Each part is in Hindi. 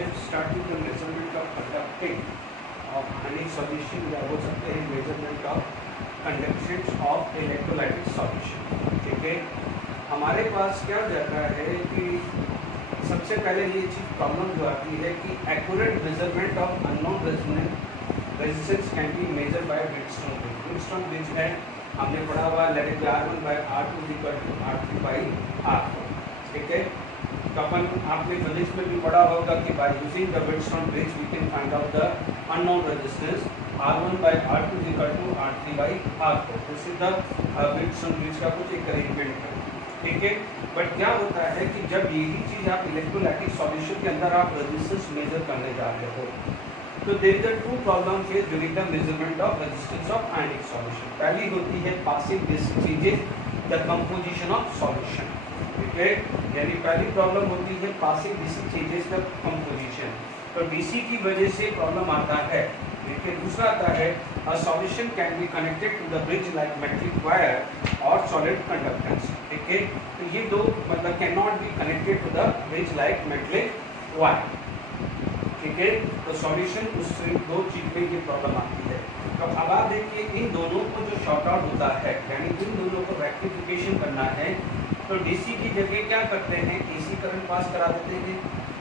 let's start with the measurement of conducting of ionic solution या हो सकते हैं measurement of conductance of electrolytic solution। ठीक है, हमारे पास क्या जाता है कि सबसे पहले ये चीज प्रॉब्लम जो आती है कि accurate measurement of unknown resistance can be measure by Wheatstone bridge. Wheatstone bridge है हमने पढ़ा हुआ, let it be R1 by R2 equal to R3 by R4। ठीक है, तो अपन आपने फिजिक्स में भी पढ़ा होगा कि by using the Wheatstone bridge we can find out the unknown resistance R1 by R2 equal to R3 by R4। This is the Wheatstone bridge का कुछ एक अरेंजमेंट है। ठीक है, बट क्या होता है कि जब यही चीज आप इलेक्ट्रोलाइटिक सॉल्यूशन के अंदर आप रेजिस्टेंस मेजर करने जा रहे हो, तो there is a two problem face during the measurement of resistance of ionic solution. पहली होती है passing basic changes the composition of solution. ठीक है, यानी पहली प्रॉब्लम होती है passing basic changes the composition, तो डीसी की वजह से प्रॉब्लम आता है। देखिए, दूसरा आता है a solution can be connected to the bridge like metallic wire or solid conductance। ठीक है, तो ये दो मतलब can not be connected to the bridge like metallic wire. ठीक है, तो सॉल्यूशन उससे दो चीज में ये प्रॉब्लम आती है। तो अब आप देखिए इन दोनों को जो शॉर्ट आउट होता है, यानी इन दोनों को रेक्टिफिकेशन करना है, तो डीसी की जगह क्या करते हैं, एसी करंट पास करा देते हैं,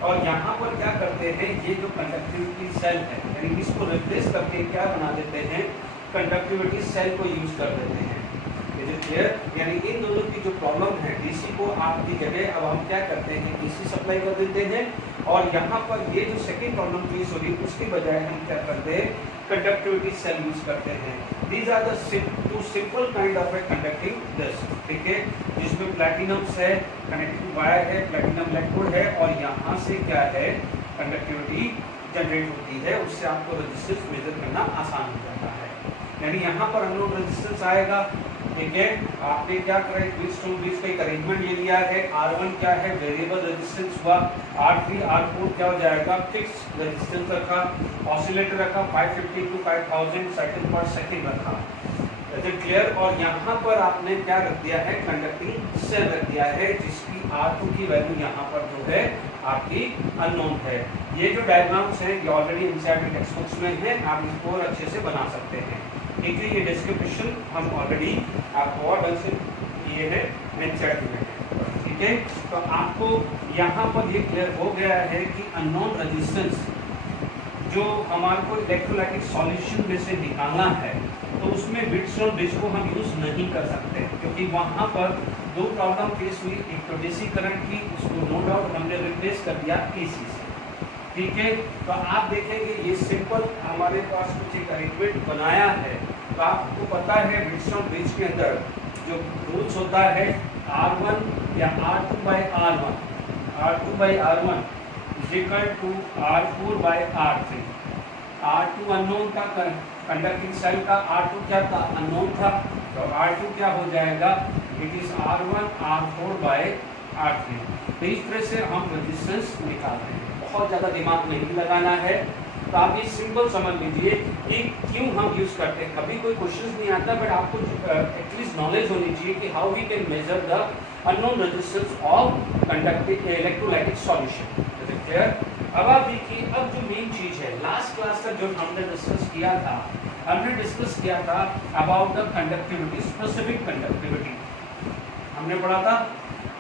और यहाँ पर क्या करते हैं, ये जो कंडक्टिविटी सेल है यानी इसको रिप्लेस करके क्या बना देते हैं, कंडक्टिविटी सेल को यूज कर देते हैं। Is it clear? यानी इन दोनों की जो प्रॉब्लम है, डीसी को आपकी जगह अब हम क्या करते हैं, डीसी सप्लाई कर देते हैं, और यहाँ पर ये जो सेकेंड प्रॉब्लम फेस होगी उसके बजाय हम क्या करते हैं, कंडक्टिविटी सेल यूज करते हैं। These are the two simple kind of a conducting disc. ठीक है, जिसमें प्लैटिनम है, कनेक्टिंग वायर है, प्लैटिनम इलेक्ट्रोड है, और यहाँ से क्या है, कंडक्टिविटी जनरेट होती है, उससे आपको रेजिस्टेंस मेजर करना आसान हो जाता है। यानी यहाँ पर अननोन रेजिस्टेंस आएगा। ठीक है, आपने क्या करा, व्हीटस्टोन ब्रिज का एक अरेंजमेंट ले लिया है। R1 क्या है, वेरिएबल रेजिस्टेंस हुआ, R3 R4 क्या हो जाएगा, फिक्स रेजिस्टेंस रखा, ऑसिलेटर रखा, 550 to 5000 साइकिल पर सेकंड रखा। Is it clear? और यहाँ पर आपने क्या रख दिया है, कंडक्टिंग सेल रख दिया है, जिसकी R2 की वैल्यू यहाँ पर जो है आपकी अननोन है। ये जो डायग्राम्स हैं ये ऑलरेडी एनसीईआरटी टेक्स्ट बुक्स में है, आप इसको और अच्छे से बना सकते हैं। ठीक है, ये डिस्क्रिप्शन हम ऑलरेडी आपको और ढंग से किए हैं एनसीईआरटी में। ठीक है, तो आपको यहाँ पर ये क्लियर हो गया है कि अननोन रेजिस्टेंस जो हमारे को इलेक्ट्रोलाइटिक सॉल्यूशन में से निकालना है, तो उसमें व्हीटस्टोन ब्रिज को हम यूज नहीं कर सकते, क्योंकि वहाँ पर दो प्रॉब्लम फेस हुई। एक तो डीसी करंट की, उसको नो डाउट हमने रिप्लेस कर दिया एसी से। ठीक है, तो आप देखेंगे ये सिंपल हमारे पास कुछ एक अरेंजमेंट बनाया है। तो आपको पता है व्हीटस्टोन ब्रिज के अंदर जो रूल्स होता है, R1 या R2 by R1, R2 by R1 is equal to R4 by R3। R2 unknown था, कंडक्टिंग सेल का R2 क्या था, अननोन था, तो R2 क्या हो जाएगा, it is R1 R4 by R3। तो इस तरह से हम रेजिस्टेंस निकालते हैं, बहुत ज़्यादा दिमाग नहीं लगाना है। तो आप ये सिंपल समझ लीजिए कि क्यों हम यूज़ करते हैं। कभी कोई क्वेश्चन नहीं आता, बट आपको एटलीस्ट नॉलेज होनी चाहिए कि how we can measure the unknown resistance of conducting electrolytic solution. Is it clear? अब आप देखिए, अब जो मेन चीज़ है, लास्ट क्लास तक जो हमने डिस्कस किया था, हमने डिस्कस किया था about the conductivity, specific conductivity हमने पढ़ा था।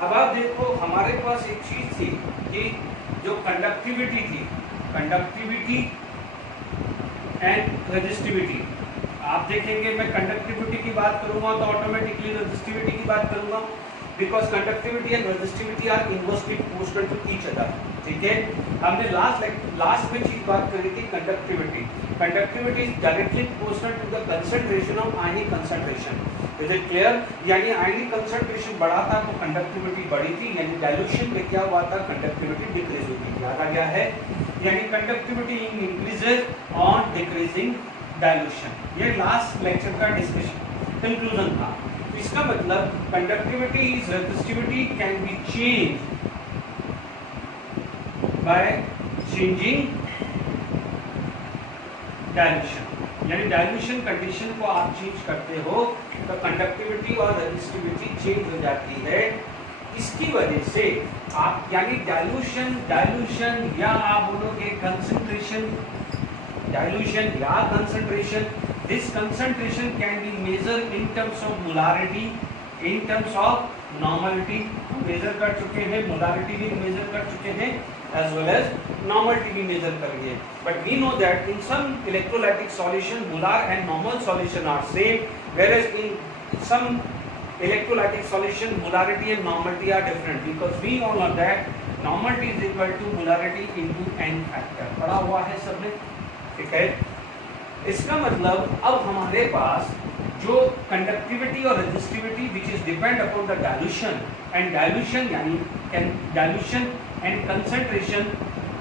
अब आप देखो, हमारे पास एक चीज़ थी कि जो कंडक्टिविटी थी, कंडक्टिविटी एंड रेजिस्टिविटी। आप देखेंगे मैं कंडक्टिविटी की बात करूंगा तो ऑटोमेटिकली रेजिस्टिविटी की बात करूंगा, because conductivity and resistivity are inversely proportional to each other. ठीक है, हमने लास्ट में चीज बात करी थी conductivity. Conductivity is directly proportional to the concentration of ionic concentration. Is it clear? यानी आयनिक कंसंट्रेशन बढ़ा था तो कंडक्टिविटी बढ़ी थी, यानी डाइल्यूशन में क्या हुआ था, कंडक्टिविटी डिक्रीज हुई थी। याद आ गया है? यानी conductivity increases on decreasing dilution. ये लास्ट लेक्चर का डिस्कशन कंक्लूजन था। इसका मतलब conductivity is resistivity can be change by changing dilution. यानी डाइल्यूशन कंडीशन को आप चेंज करते हो तो कंडक्टिविटी और रेजिस्टिविटी चेंज हो जाती है। इसकी वजह से आप यानी डाइल्यूशन या आप बोलोगे कंसंट्रेशन, डाइल्यूशन या concentration, this concentration can be measure in terms of molarity, in terms of normality measure कर चुके हैं, मोलारिटी भी मेजर कर चुके हैं, as well as normality भी मेजर करेंगे. But we know that in some electrolytic solution molar and normal solution are same, whereas in some electrolytic solution molarity and normality are different, because we all know that normality is equal to molarity into n factor. पढ़ा हुआ है सबने, ठीक है. इसका मतलब अब हमारे पास जो कंडक्टिविटी और resistivity which is depend upon the dilution and dilution यानी डाइल्यूशन एंड कंसंट्रेशन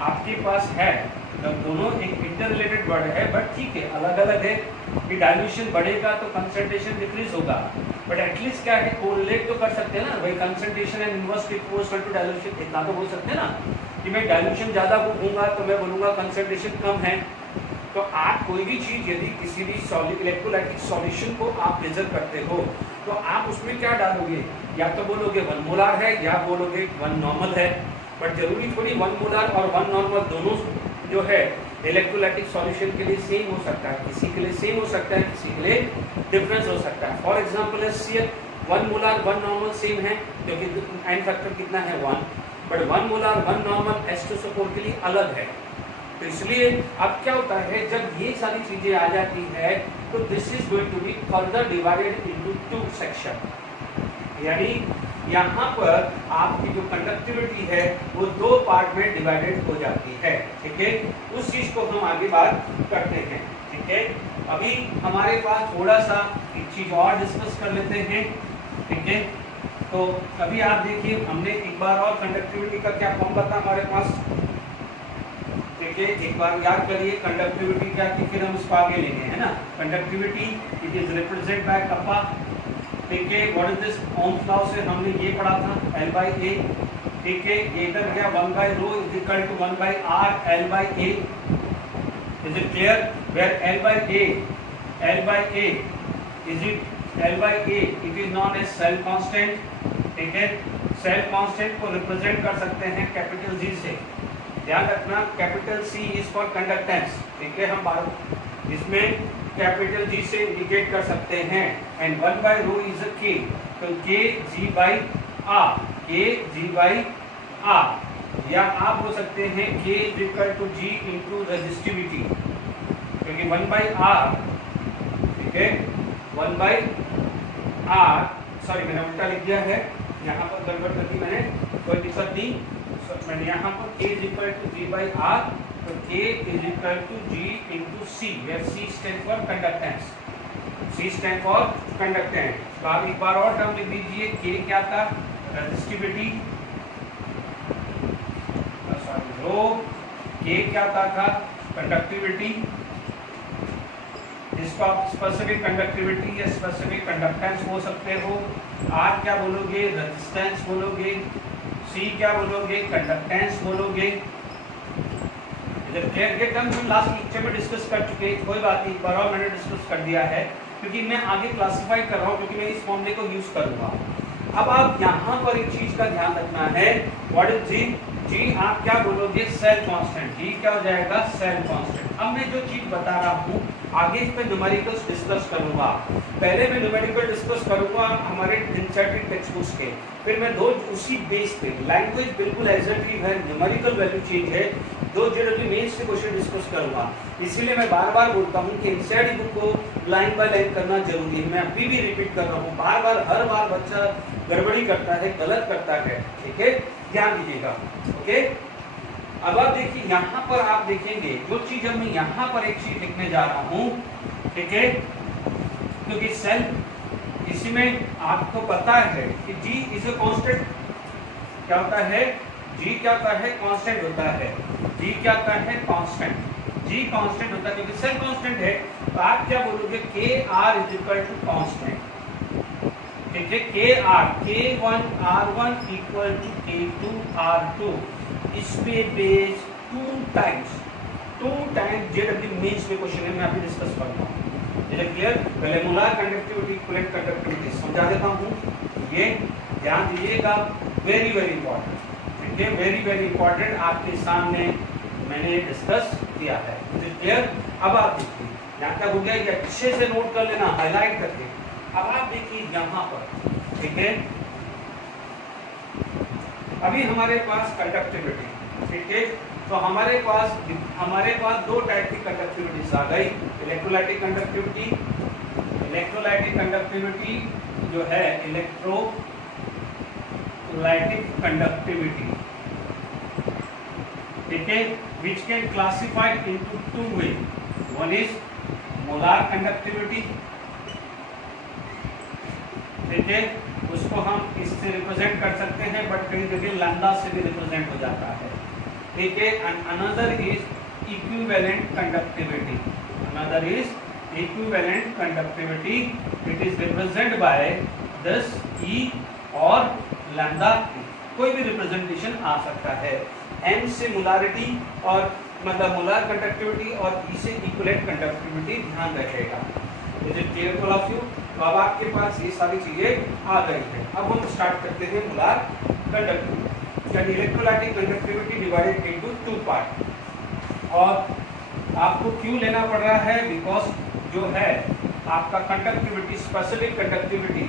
आपके पास है, जब दोनों एक इंटर रिलेटेड वर्ड है, बट ठीक है अलग अलग है कि डाइल्यूशन बढ़ेगा तो कंसंट्रेशन डिक्रीज होगा, बट एटलीस्ट क्या है कोरिलेट तो कर सकते हैं ना भाई, concentration and inverse equal to dilution, इतना तो बोल सकते हैं ना कि मैं डाइल्यूशन ज़्यादा होगा तो मैं बोलूँगा कंसंट्रेशन कम है. तो आप कोई भी चीज़ यदि किसी भी इलेक्ट्रोलाइटिक सॉल्यूशन को आप मेजर करते हो तो आप उसमें क्या डालोगे, या तो बोलोगे 1 मोलार है या बोलोगे 1 नॉर्मल है, बट जरूरी थोड़ी 1 मोलार और 1 नॉर्मल दोनों जो है इलेक्ट्रोलाइटिक सॉल्यूशन के लिए सेम हो सकता है, किसी के लिए सेम हो सकता है, किसी के लिए डिफरेंस हो सकता है. For example HCl 1 molar 1 normal same है क्योंकि एन फैक्टर कितना है 1, बट 1 मोलार 1 नॉर्मल H2SO4 के लिए अलग है. तो इसलिए अब क्या होता है जब ये सारी चीजें आ जाती है तो this is going to be further divided into 2 section, यानी यहाँ पर आपकी जो कंडक्टिविटी है वो 2 पार्ट में डिवाइडेड हो जाती है, ठीक है. उस चीज को हम आगे बात करते हैं, ठीक है. अभी हमारे पास थोड़ा सा एक चीज और डिस्कस कर लेते हैं, ठीक है. तो अभी आप देखिए हमने एक बार और कंडक्टिविटी का क्या फॉर्म बताया हमारे पास, देखिए एक बार याद करिए कंडक्टिविटी क्या थी, फिर हम इसको आगे लेंगे, है ना. Conductivity it is represent bye kappa, ठीक है. What is this Ohm's law से हमने ये पढ़ा था L/A, ठीक है. ये इधर गया 1/ρ is equal to 1/r L/A. Is it clear? Where L/A is it L/A it is known as cell constant, ठीक है. सेल कांस्टेंट को रिप्रेजेंट कर सकते हैं कैपिटल G से, ध्यान रखना capital C is for conductance, ठीक है. हम इसमें कैपिटल G से इंडिकेट कर सकते हैं, एंड 1/ρ इज अ K, तो Kg/r, Kg/r, या आप बोल सकते हैं K is equal to G into resistivity, क्योंकि 1/r, ठीक है. 1/r, सॉरी मैंने उल्टा लिख दिया है, यहाँ पर गड़बड़ कर दी मैंने, कोई दिक्कत नहीं. मैंने यहाँ पर K is equal to G/r, तो K is equal to G into C, where C stand for conductance, C stand for conductance. तो आप एक बार और टर्म लिख दीजिए, K क्या था रेजिस्टिविटी, सॉरी रो, K क्या था कंडक्टिविटी, जिसको आप स्पेसिफिक कंडक्टिविटी या स्पेसिफिक कंडक्टेंस बोल सकते हो. R क्या बोलोगे रेजिस्टेंस बोलोगे, C क्या बोलोगे कंडक्टेंस बोलोगे. ये टर्म हम लास्ट लेक्चर में डिस्कस कर चुके हैं, कोई बात नहीं, एक बार और मैंने डिस्कस कर दिया है क्योंकि मैं आगे क्लासिफाई कर रहा हूँ, क्योंकि मैं इस फॉर्मूले को यूज करूंगा. अब आप यहाँ पर एक चीज का ध्यान रखना है, व्हाट इज G? G आप क्या बोलोगे सेल कांस्टेंट, G क्या हो जाएगा सेल कांस्टेंट. अब मैं जो चीज बता रहा हूँ आगे इस पे न्यूमेरिकल्स डिस्कस करूंगा. पहले मैं न्यूमेरिकल डिस्कस करूंगा हमारे इंसर्टेड टेक्स्ट बुक्स के, फिर मैं दो उसी बेस पे, लैंग्वेज बिल्कुल एग्जैक्टली है, न्यूमेरिकल वैल्यू चेंज है, 2 जेडब्ल्यू मेंस से क्वेश्चन डिस्कस करूंगा. इसीलिए मैं बार बार बोलता हूँ कि एनसीईआरटी बुक को लाइन बाय लाइन करना जरूरी है. मैं अभी भी रिपीट कर रहा हूँ, बार बार हर बार बच्चा गड़बड़ी करता है, गलत करता है, ठीक है. ध्यान दीजिएगा, ओके. अब आप देखिए यहाँ पर आप देखेंगे जो चीज हम मैं यहाँ पर एक चीज लिखने जा रहा हूँ, ठीक है, क्योंकि सेल इसी में आपको पता है कि G इज अ कांस्टेंट. क्या होता है G क्या होता है कांस्टेंट होता है. G क्या होता है कांस्टेंट, G कांस्टेंट होता है क्योंकि सेल कांस्टेंट है. तो आप क्या बोलोगे Kr is equal to constant, ठीक है. Kr K1 R1 equal to K2 R2, इस पे बेस 2 टाइम्स जेडब्ल्यू मेंस में क्वेश्चन है, मैं अभी डिस्कस करता हूँ. क्लियर? पहले मोलार कंडक्टिविटी इक्विवेलेंट कंडक्टिविटी समझा देता हूँ. ये ध्यान दीजिएगा, वेरी वेरी इंपॉर्टेंट, ठीक है, वेरी वेरी इंपॉर्टेंट, आपके सामने मैंने डिस्कस किया है। क्लियर? अब आप देखिए यहाँ तक हो गया, ये अच्छे से नोट कर लेना, हाईलाइट करके। अब आप देखिए यहाँ पर, ठीक है, अभी हमारे पास कंडक्टिविटी, ठीक है, तो हमारे पास दो टाइप की कंडक्टिविटीज आ गई, इलेक्ट्रोलाइटिक कंडक्टिविटी, इलेक्ट्रोलाइटिक कंडक्टिविटी जो है इलेक्ट्रोलाइटिक कंडक्टिविटी, ठीक है, which can classified into two way, one is molar conductivity, ठीक है, उसको हम इससे रिप्रेजेंट कर सकते हैं, बट कई जगह लैम्डा से भी रिप्रेजेंट हो जाता है, ठीक है, and another is equivalent conductivity, another is equivalent conductivity, it is represent by this E और लैम्डा, कोई भी रिप्रेजेंटेशन आ सकता है। M से मोलारिटी और मतलब मोलार कंडक्टिविटी और E से इक्विवेलेंट कंडक्टिविटी, ध्यान रखिएगा। Is it clear to all of you? तो अब आपके पास ये सारी चीजें आ गई हैं। अब हम स्टार्ट करते हैं मोलार कंडक्टिविटी, यानी electrolytic conductivity divided into two part. और आपको क्यों लेना पड़ रहा है? बिकॉज जो है आपका कंडक्टिविटी, स्पेसिफिक कंडक्टिविटी,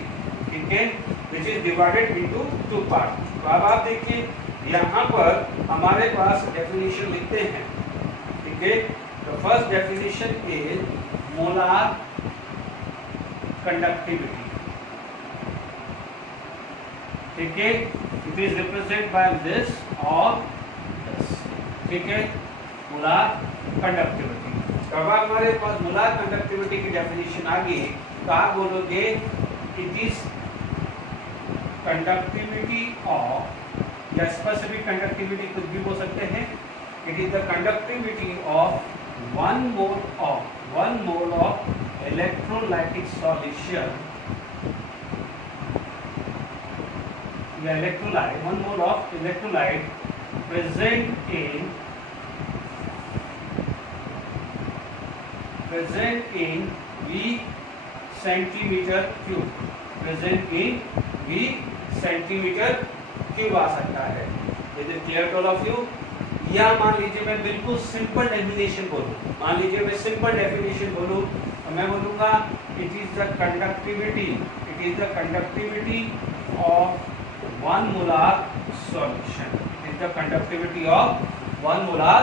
ठीक है, which is divided into two part. तो अब आप देखिए यहाँ पर हमारे पास डेफिनेशन लिखते हैं, ठीक है, तो first definition is molar conductivity, ठीक है, it is represent by this और दिस, ठीक है, मोलार कंडक्टिविटी। तो अब हमारे पास मोलार कंडक्टिविटी की डेफिनेशन आ गई, तो आप बोलोगे इट इज कंडक्टिविटी ऑफ, या स्पेसिफिक कंडक्टिविटी कुछ भी बोल सकते हैं, it is the conductivity of one mole of electrolytic solution, या electrolyte, one mole of electrolyte present in V centimetre cube, present in V centimetre cube आ सकता है। Is it clear to all of you? या मान लीजिए मैं बिल्कुल सिंपल डेफिनेशन बोलूं, मान लीजिए मैं सिंपल डेफिनेशन बोलूं, तो मैं बोलूंगा it is the conductivity of one molar solution, it is the conductivity of one molar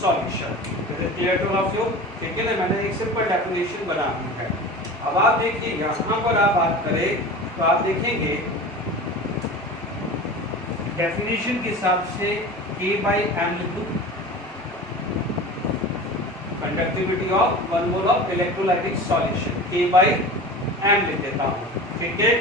solution. Is it clear to all of you? ठीक है ना, मैंने एक सिंपल डेफिनेशन बना दी है। अब आप देखिए यहाँ पर आप बात करें तो आप देखेंगे डेफिनेशन के हिसाब से K/m लिखूं, conductivity of one mole of electrolytic solution, K/m लिख देता हूँ, ठीक है,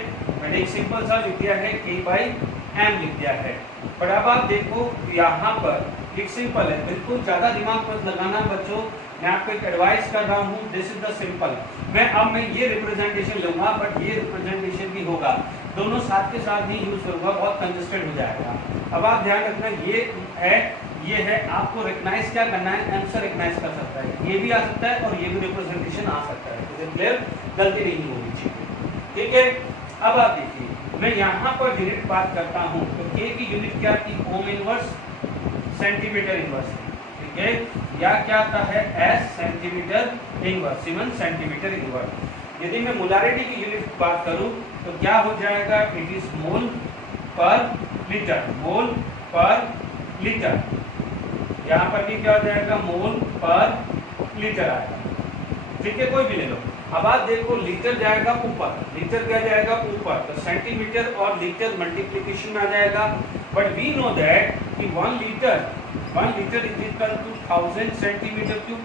मैंने एक सिंपल सा लिख दिया है, K/m लिख दिया है। पर अब आप देखो यहाँ पर एक सिंपल है, बिल्कुल ज्यादा दिमाग मत लगाना बच्चों, मैं आपको एक एडवाइस कर रहा हूँ, दिस इज द सिंपल। मैं ये रिप्रेजेंटेशन लूंगा, बट ये रिप्रेजेंटेशन भी होगा, दोनों साथ के साथ ही यूज करूंगा, बहुत कंजस्टेड हो जाएगा। अब आप ध्यान रखना, ये है, आपको रिकग्नाइज क्या करना है, आंसर रिकग्नाइज कर सकता है, ये भी आ सकता है और ये भी रिप्रेजेंटेशन आ सकता है, क्लियर, गलती नहीं होनी चाहिए, ठीक है। अब आप देखिए मैं यहाँ पर यूनिट बात करता हूँ, तो K की यूनिट क्या थी, ओम इनवर्स, सेंटीमीटर इनवर्स, ठीक है, या क्या आता है, S centimetre inverse, siemens centimetre inverse. यदि मैं मोलारिटी की यूनिट बात करूं तो क्या हो जाएगा, it is mole per litre, mole per litre, यहाँ पर भी क्या हो जाएगा, मोल पर लीटर आएगा, ठीक है, कोई भी ले लो। अब आप देखो लीटर जाएगा ऊपर, लीटर क्या जाएगा ऊपर, तो सेंटीमीटर और लीटर मल्टीप्लिकेशन में आ जाएगा, बट वी नो दैट कि 1 litre is equal to 1000 centimetre cube,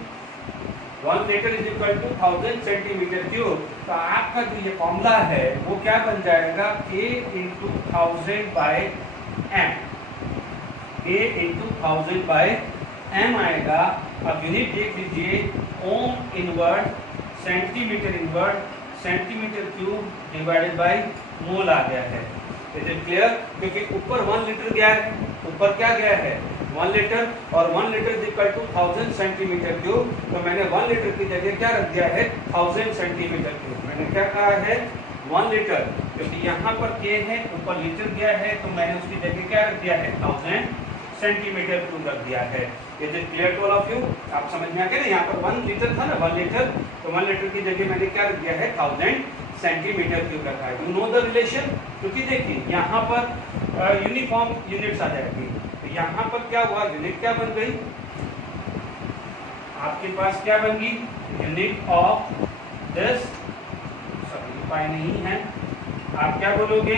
1 litre is equal to 1000 centimetre cube. तो आपका जो ये फॉर्मूला है वो क्या बन जाएगा, K into 1000/m, K into 1000/m आएगा। अब यूनिट देख लीजिए, ohm invert, centimetre invert, centimetre cube divided by mole आ गया है। Is it clear? क्योंकि ऊपर 1 लीटर गया है, ऊपर क्या गया है, 1 लीटर, और 1 litre is equal to 1000 centimetre cube, तो मैंने 1 लीटर की जगह क्या रख दिया है, 1000 सेंटीमीटर क्यूब। मैंने क्या कहा है, 1 लीटर क्योंकि यहाँ पर K है, ऊपर लीटर दिया है, तो मैंने उसकी जगह क्या रख दिया है 1000 सेंटीमीटर क्यूब रख दिया है। Is it clear to all of you? आप समझ में आ गया ना? यहाँ पर 1 लीटर था ना, 1 लीटर, तो 1 लीटर की जगह मैंने क्या रख दिया है 1000 सेंटीमीटर क्यूब रखा है। You know the relation? क्योंकि देखिए यहाँ पर यूनिफॉर्म यूनिट्स आ जाएगी, तो यहाँ पर क्या हुआ, यूनिट क्या बन गई आपके पास, क्या बन गई यूनिट ऑफ दिस, सॉरी पाई नहीं है, आप क्या बोलोगे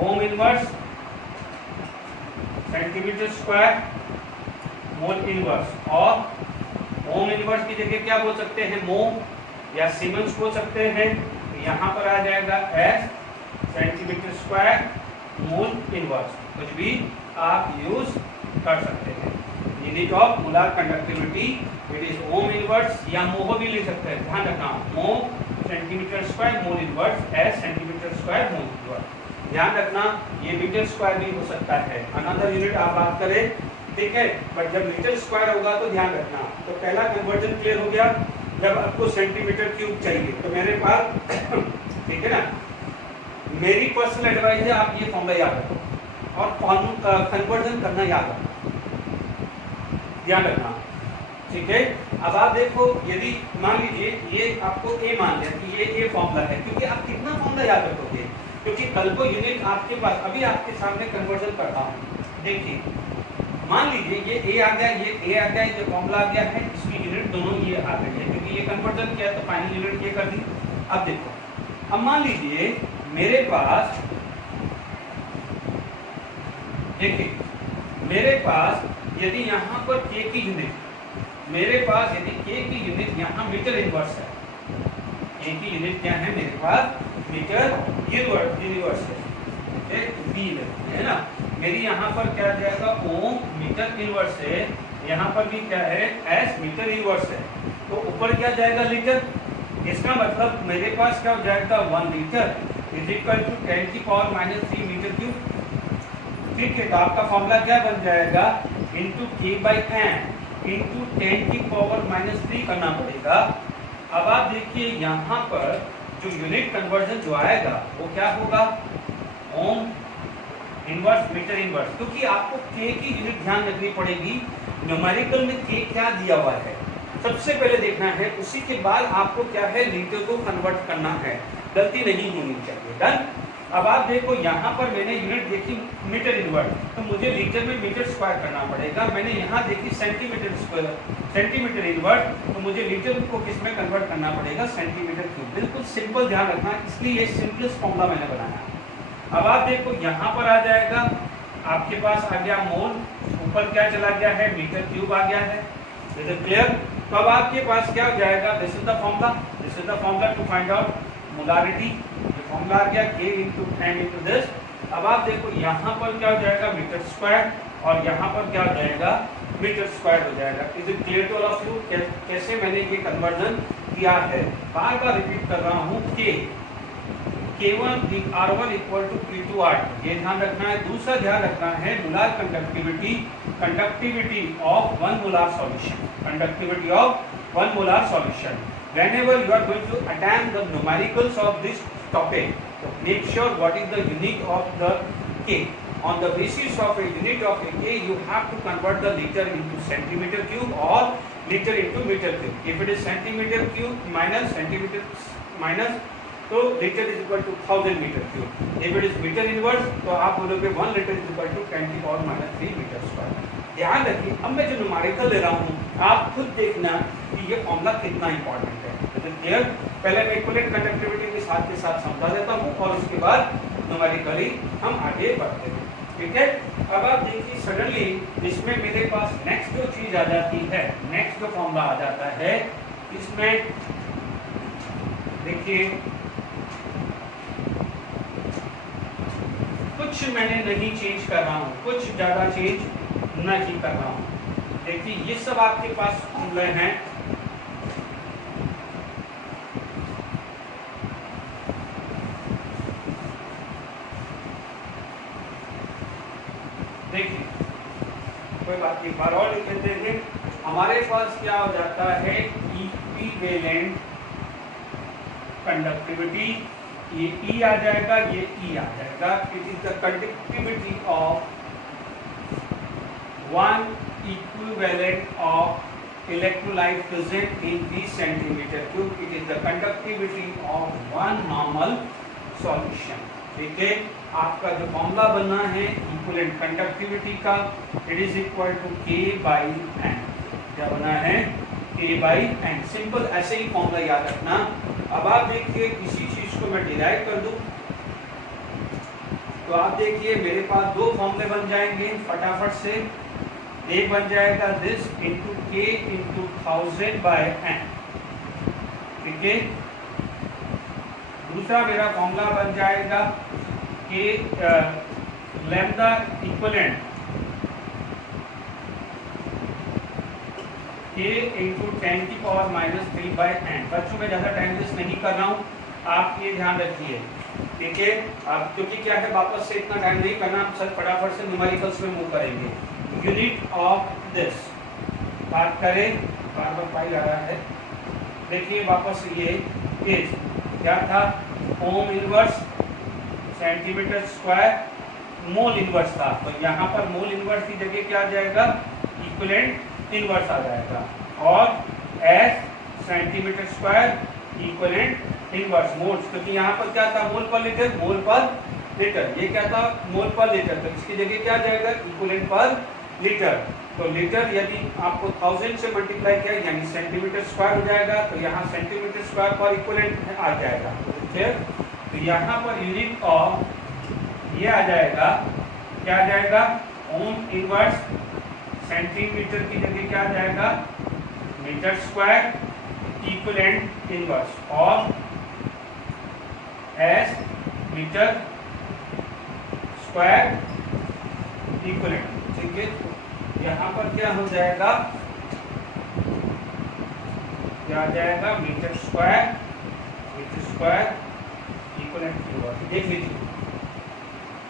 home inverse centimetre square mole inverse, और होम इनवर्स की जगह क्या बोल सकते हैं मो या सीमेंस बोल सकते हैं, यहाँ पर आ जाएगा S centimetre square mole inverse, कुछ भी आप यूज कर सकते हैं। Unit of molar conductivity it is ohm inverse या मोह भी ले सकते हैं, ध्यान रखना मो centimetre square mole inverse S centimetre square mole inverse, ध्यान रखना ये मीटर स्क्वायर भी हो सकता है। अनदर यूनिट आप बात करें, ठीक है, बट जब मीटर स्क्वायर होगा तो ध्यान रखना, तो पहला कन्वर्जन क्लियर हो गया। जब आपको सेंटीमीटर क्यूब चाहिए तो मेरे पास ठीक है ना, मेरी पर्सनल एडवाइस है आप ये फॉर्मूला याद रखो और कन्वर्जन करना याद रखो, ध्यान रखना, ठीक है। अब आप देखो, यदि मान लीजिए ये आपको ए मान लिया कि ये ए फॉर्मूला है, क्योंकि आप कितना फॉर्मूला याद रखोगे, क्योंकि कल को यूनिट आपके पास, अभी आपके सामने कन्वर्जन करता हूँ, देखिए मान लीजिए ये ए आ गया, ये ए आ गया, ये फॉर्मूला आ गया है, इसकी यूनिट दोनों ये आ गई है, क्योंकि ये कन्वर्जन किया तो फाइनल यूनिट ये कर दी। अब देखो, अब मान लीजिए मेरे पास, देखिए मेरे पास यदि यहाँ पर K की यूनिट, मेरे पास यदि K की यूनिट यहाँ मीटर इनवर्स है, K की यूनिट क्या है मेरे पास मीटर इनवर्स है, बी है ना, मेरी यहाँ पर क्या आ जाएगा ओम मीटर इनवर्स है, यहाँ पर भी क्या है एस मीटर इनवर्स है, तो ऊपर क्या जाएगा लीटर, इसका मतलब मेरे पास क्या हो जाएगा 1 लीटर इज इक्वल टू 10 की पावर -3 मीटर क्यूब, ठीक है। तो आपका फॉर्मूला क्या बन जाएगा इंटू K/m इंटू 10 की पावर -3 करना पड़ेगा। अब आप देखिए यहाँ पर जो यूनिट कन्वर्जन जो आएगा वो क्या होगा ओम इनवर्स मीटर इनवर्स, क्योंकि आपको K की यूनिट ध्यान रखनी पड़ेगी, न्यूमेरिकल में K क्या दिया हुआ है सबसे पहले देखना है, उसी के बाद आपको क्या है लीटर को कन्वर्ट करना है, गलती नहीं होनी चाहिए। डन। अब आप देखो यहाँ पर मैंने यूनिट देखी मीटर इनवर्स, तो मुझे लीटर में मीटर स्क्वायर करना पड़ेगा, मैंने यहाँ देखी सेंटीमीटर स्क्वायर सेंटीमीटर इनवर्स, तो मुझे लीटर को किस में कन्वर्ट करना पड़ेगा सेंटीमीटर क्यूब, बिल्कुल सिंपल, ध्यान रखना, इसलिए ये सिंपलेस्ट फॉर्मूला मैंने बनाया। अब आप देखो यहाँ पर आ जाएगा आपके पास आ गया मोल, ऊपर क्या चला गया है मीटर क्यूब आ गया है, इज इट क्लियर? तो अब आपके पास क्या हो जाएगा, this is the formula, this is the formula to find out molarity, ये फॉर्मूला आ गया K into m into this. अब आप देखो यहाँ पर क्या हो जाएगा मीटर स्क्वायर, और यहाँ पर क्या हो जाएगा मीटर स्क्वायर हो जाएगा। Is it clear to all of you कैसे मैंने ये कन्वर्जन किया है? बार बार रिपीट कर रहा हूँ, K1 R1 equal to P2 R2, ये ध्यान रखना है। दूसरा ध्यान रखना है molar conductivity of 1 molar solution, conductivity of 1 molar solution. Whenever you are going to attempt the numericals of this topic, so make sure what is the unit of the K. On the basis of a unit of a K, you have to convert the liter into centimeter cube or liter into meter cube. If it is centimeter cube minus centimeter minus, तो litre is equal to 1000 metre cube. If it is metre inverse तो आप बोलोगे 1 लीटर इज इक्वल टू 10 की पावर -3 मीटर स्क्वायर। ध्यान रखिए, अब मैं जो न्यूमेरिकल ले रहा हूँ आप खुद देखना कि ये फॉर्मूला कितना इंपॉर्टेंट है। तो क्लियर, पहले मैं इक्विवेलेंट कंडक्टिविटी के साथ समझा देता हूँ और उसके बाद न्यूमेरिकली हम आगे बढ़ते हैं, ठीक है। अब आप देखिए सडनली इसमें मेरे पास नेक्स्ट जो चीज आ जाती है, नेक्स्ट जो फॉर्मूला आ जाता है इसमें देखिए कुछ मैंने नहीं चेंज कर रहा हूँ, कुछ ज़्यादा चेंज नहीं कर रहा हूँ। देखिए ये सब आपके पास फॉर्मूले हैं, देखिए कोई बात नहीं, बार और लिख लेते हैं। हमारे पास क्या हो जाता है इक्विवेलेंट कंडक्टिविटी ये E आ जाएगा, ये E आ जाएगा। It is the conductivity of one equivalent of electrolyte present in 20 centimetre cube. It is the conductivity of one normal solution. ठीक है, आपका जो फॉर्मूला बनना है इक्विवेलेंट कंडक्टिविटी का, it is equal to K/N। क्या बना है? K/N। सिंपल, ऐसे ही फॉर्मूला याद रखना। अब आप देखिए किसी चीज को मैं डिराइव कर दूं तो आप देखिए मेरे पास दो फॉर्मूले बन जाएंगे फटाफट से। एक बन जाएगा this into K into 1000/N। ठीक है, दूसरा मेरा फॉर्मूला बन जाएगा K lambda equivalent K into 10⁻³ बच्चों में ज़्यादा टाइम वेस्ट नहीं कर रहा हूँ, आप ये ध्यान रखिए। ठीक है, अब क्योंकि क्या है वापस से इतना टाइम नहीं करना, हम सब फटाफट से न्यूमेरिकल्स में मूव करेंगे। यूनिट ऑफ दिस बात करें, बार पाई आ रहा है। देखिए वापस ये इज क्या था? Ohm inverse centimetre square mole inverse था, तो यहाँ पर मोल इनवर्स की जगह क्या आ जाएगा? इक्विवेलेंट इनवर्स आ जाएगा। और S centimetre square equivalent inverse moles, क्योंकि यहाँ पर क्या था? मोल पर लीटर, मोल पर लीटर। ये क्या था? मोल पर लीटर, तो इसकी जगह क्या आ जाएगा? इक्विवेलेंट पर लीटर। तो लीटर यदि आपको 1000 से मल्टीप्लाई किया यानी सेंटीमीटर स्क्वायर हो जाएगा, तो यहाँ सेंटीमीटर स्क्वायर पर इक्विवेलेंट आ जाएगा। तो यहाँ पर यूनिट ऑफ ये आ जाएगा, क्या आ जाएगा? ओम इनवर्स सेंटीमीटर की जगह क्या आ जाएगा? मीटर स्क्वायर इक्विवेलेंट इनवर्स और एस मीटर स्क्वायर इक्विवेलेंट। ठीक है, यहाँ पर क्या हो जाएगा? क्या आ जाएगा? Metre square equivalent inverse. देख लीजिए,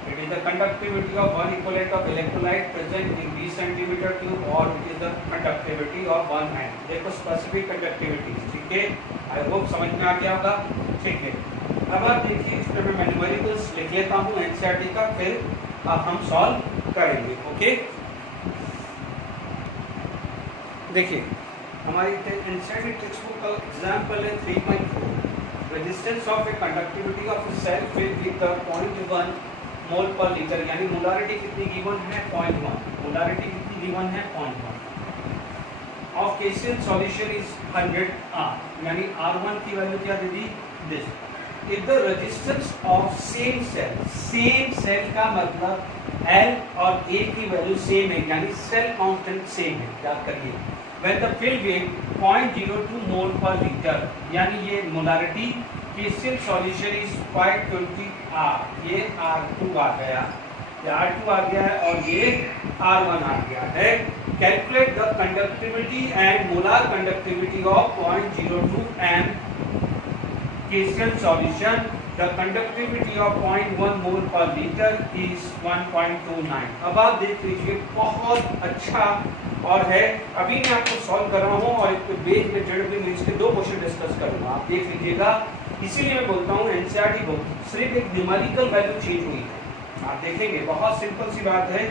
it is the conductivity of one equivalent of electrolyte present in 20 centimeter cube or it is the conductivity of one hand। देखो specific conductivity। ठीक है, I hope समझ में आ गया होगा। ठीक है, अब आप देखिए इस पर मैं न्यूमेरिकल्स लिख लेता हूँ एनसीईआरटी का, फिर अब हम सॉल्व करेंगे। ओके, देखिए हमारी एनसीईआरटी टेक्स्ट बुक का एग्जाम्पल है 3.4। Resistance of a conductivity of a cell filled with 0.1 mole per litre, यानी मोलारिटी कितनी गिवन है? 0.1। मोलारिटी कितनी गिवन है? 0.1 of KCl solution is 100 R, यानी R1 की वैल्यू क्या दे दी? This. If the resistance of same cell का मतलब L और A की वैल्यू सेम है, यानी सेल कांस्टेंट सेम है। याद करिए, when the fill weight 0.02 mole per litre, यानी ये molarity KCL solution is 520 R। ये R2 आ गया, ये R2 आ गया है और ये R1 आ गया है। Calculate the conductivity and molar conductivity of 0.02 M KCL solution. The conductivity of 0.1 mole per litre is 1.29। अब आप देख लीजिए, बहुत अच्छा और है। अभी मैं आपको सॉल्व कर रहा हूँ और एक बेस में जड़ में इसके दो क्वेश्चन डिस्कस करूंगा, आप देख लीजिएगा। इसीलिए मैं बोलता हूँ एनसीईआरटी बुक सिर्फ एक न्यूमेरिकल वैल्यू चेंज हुई है, आप देखेंगे बहुत सिंपल सी बात है।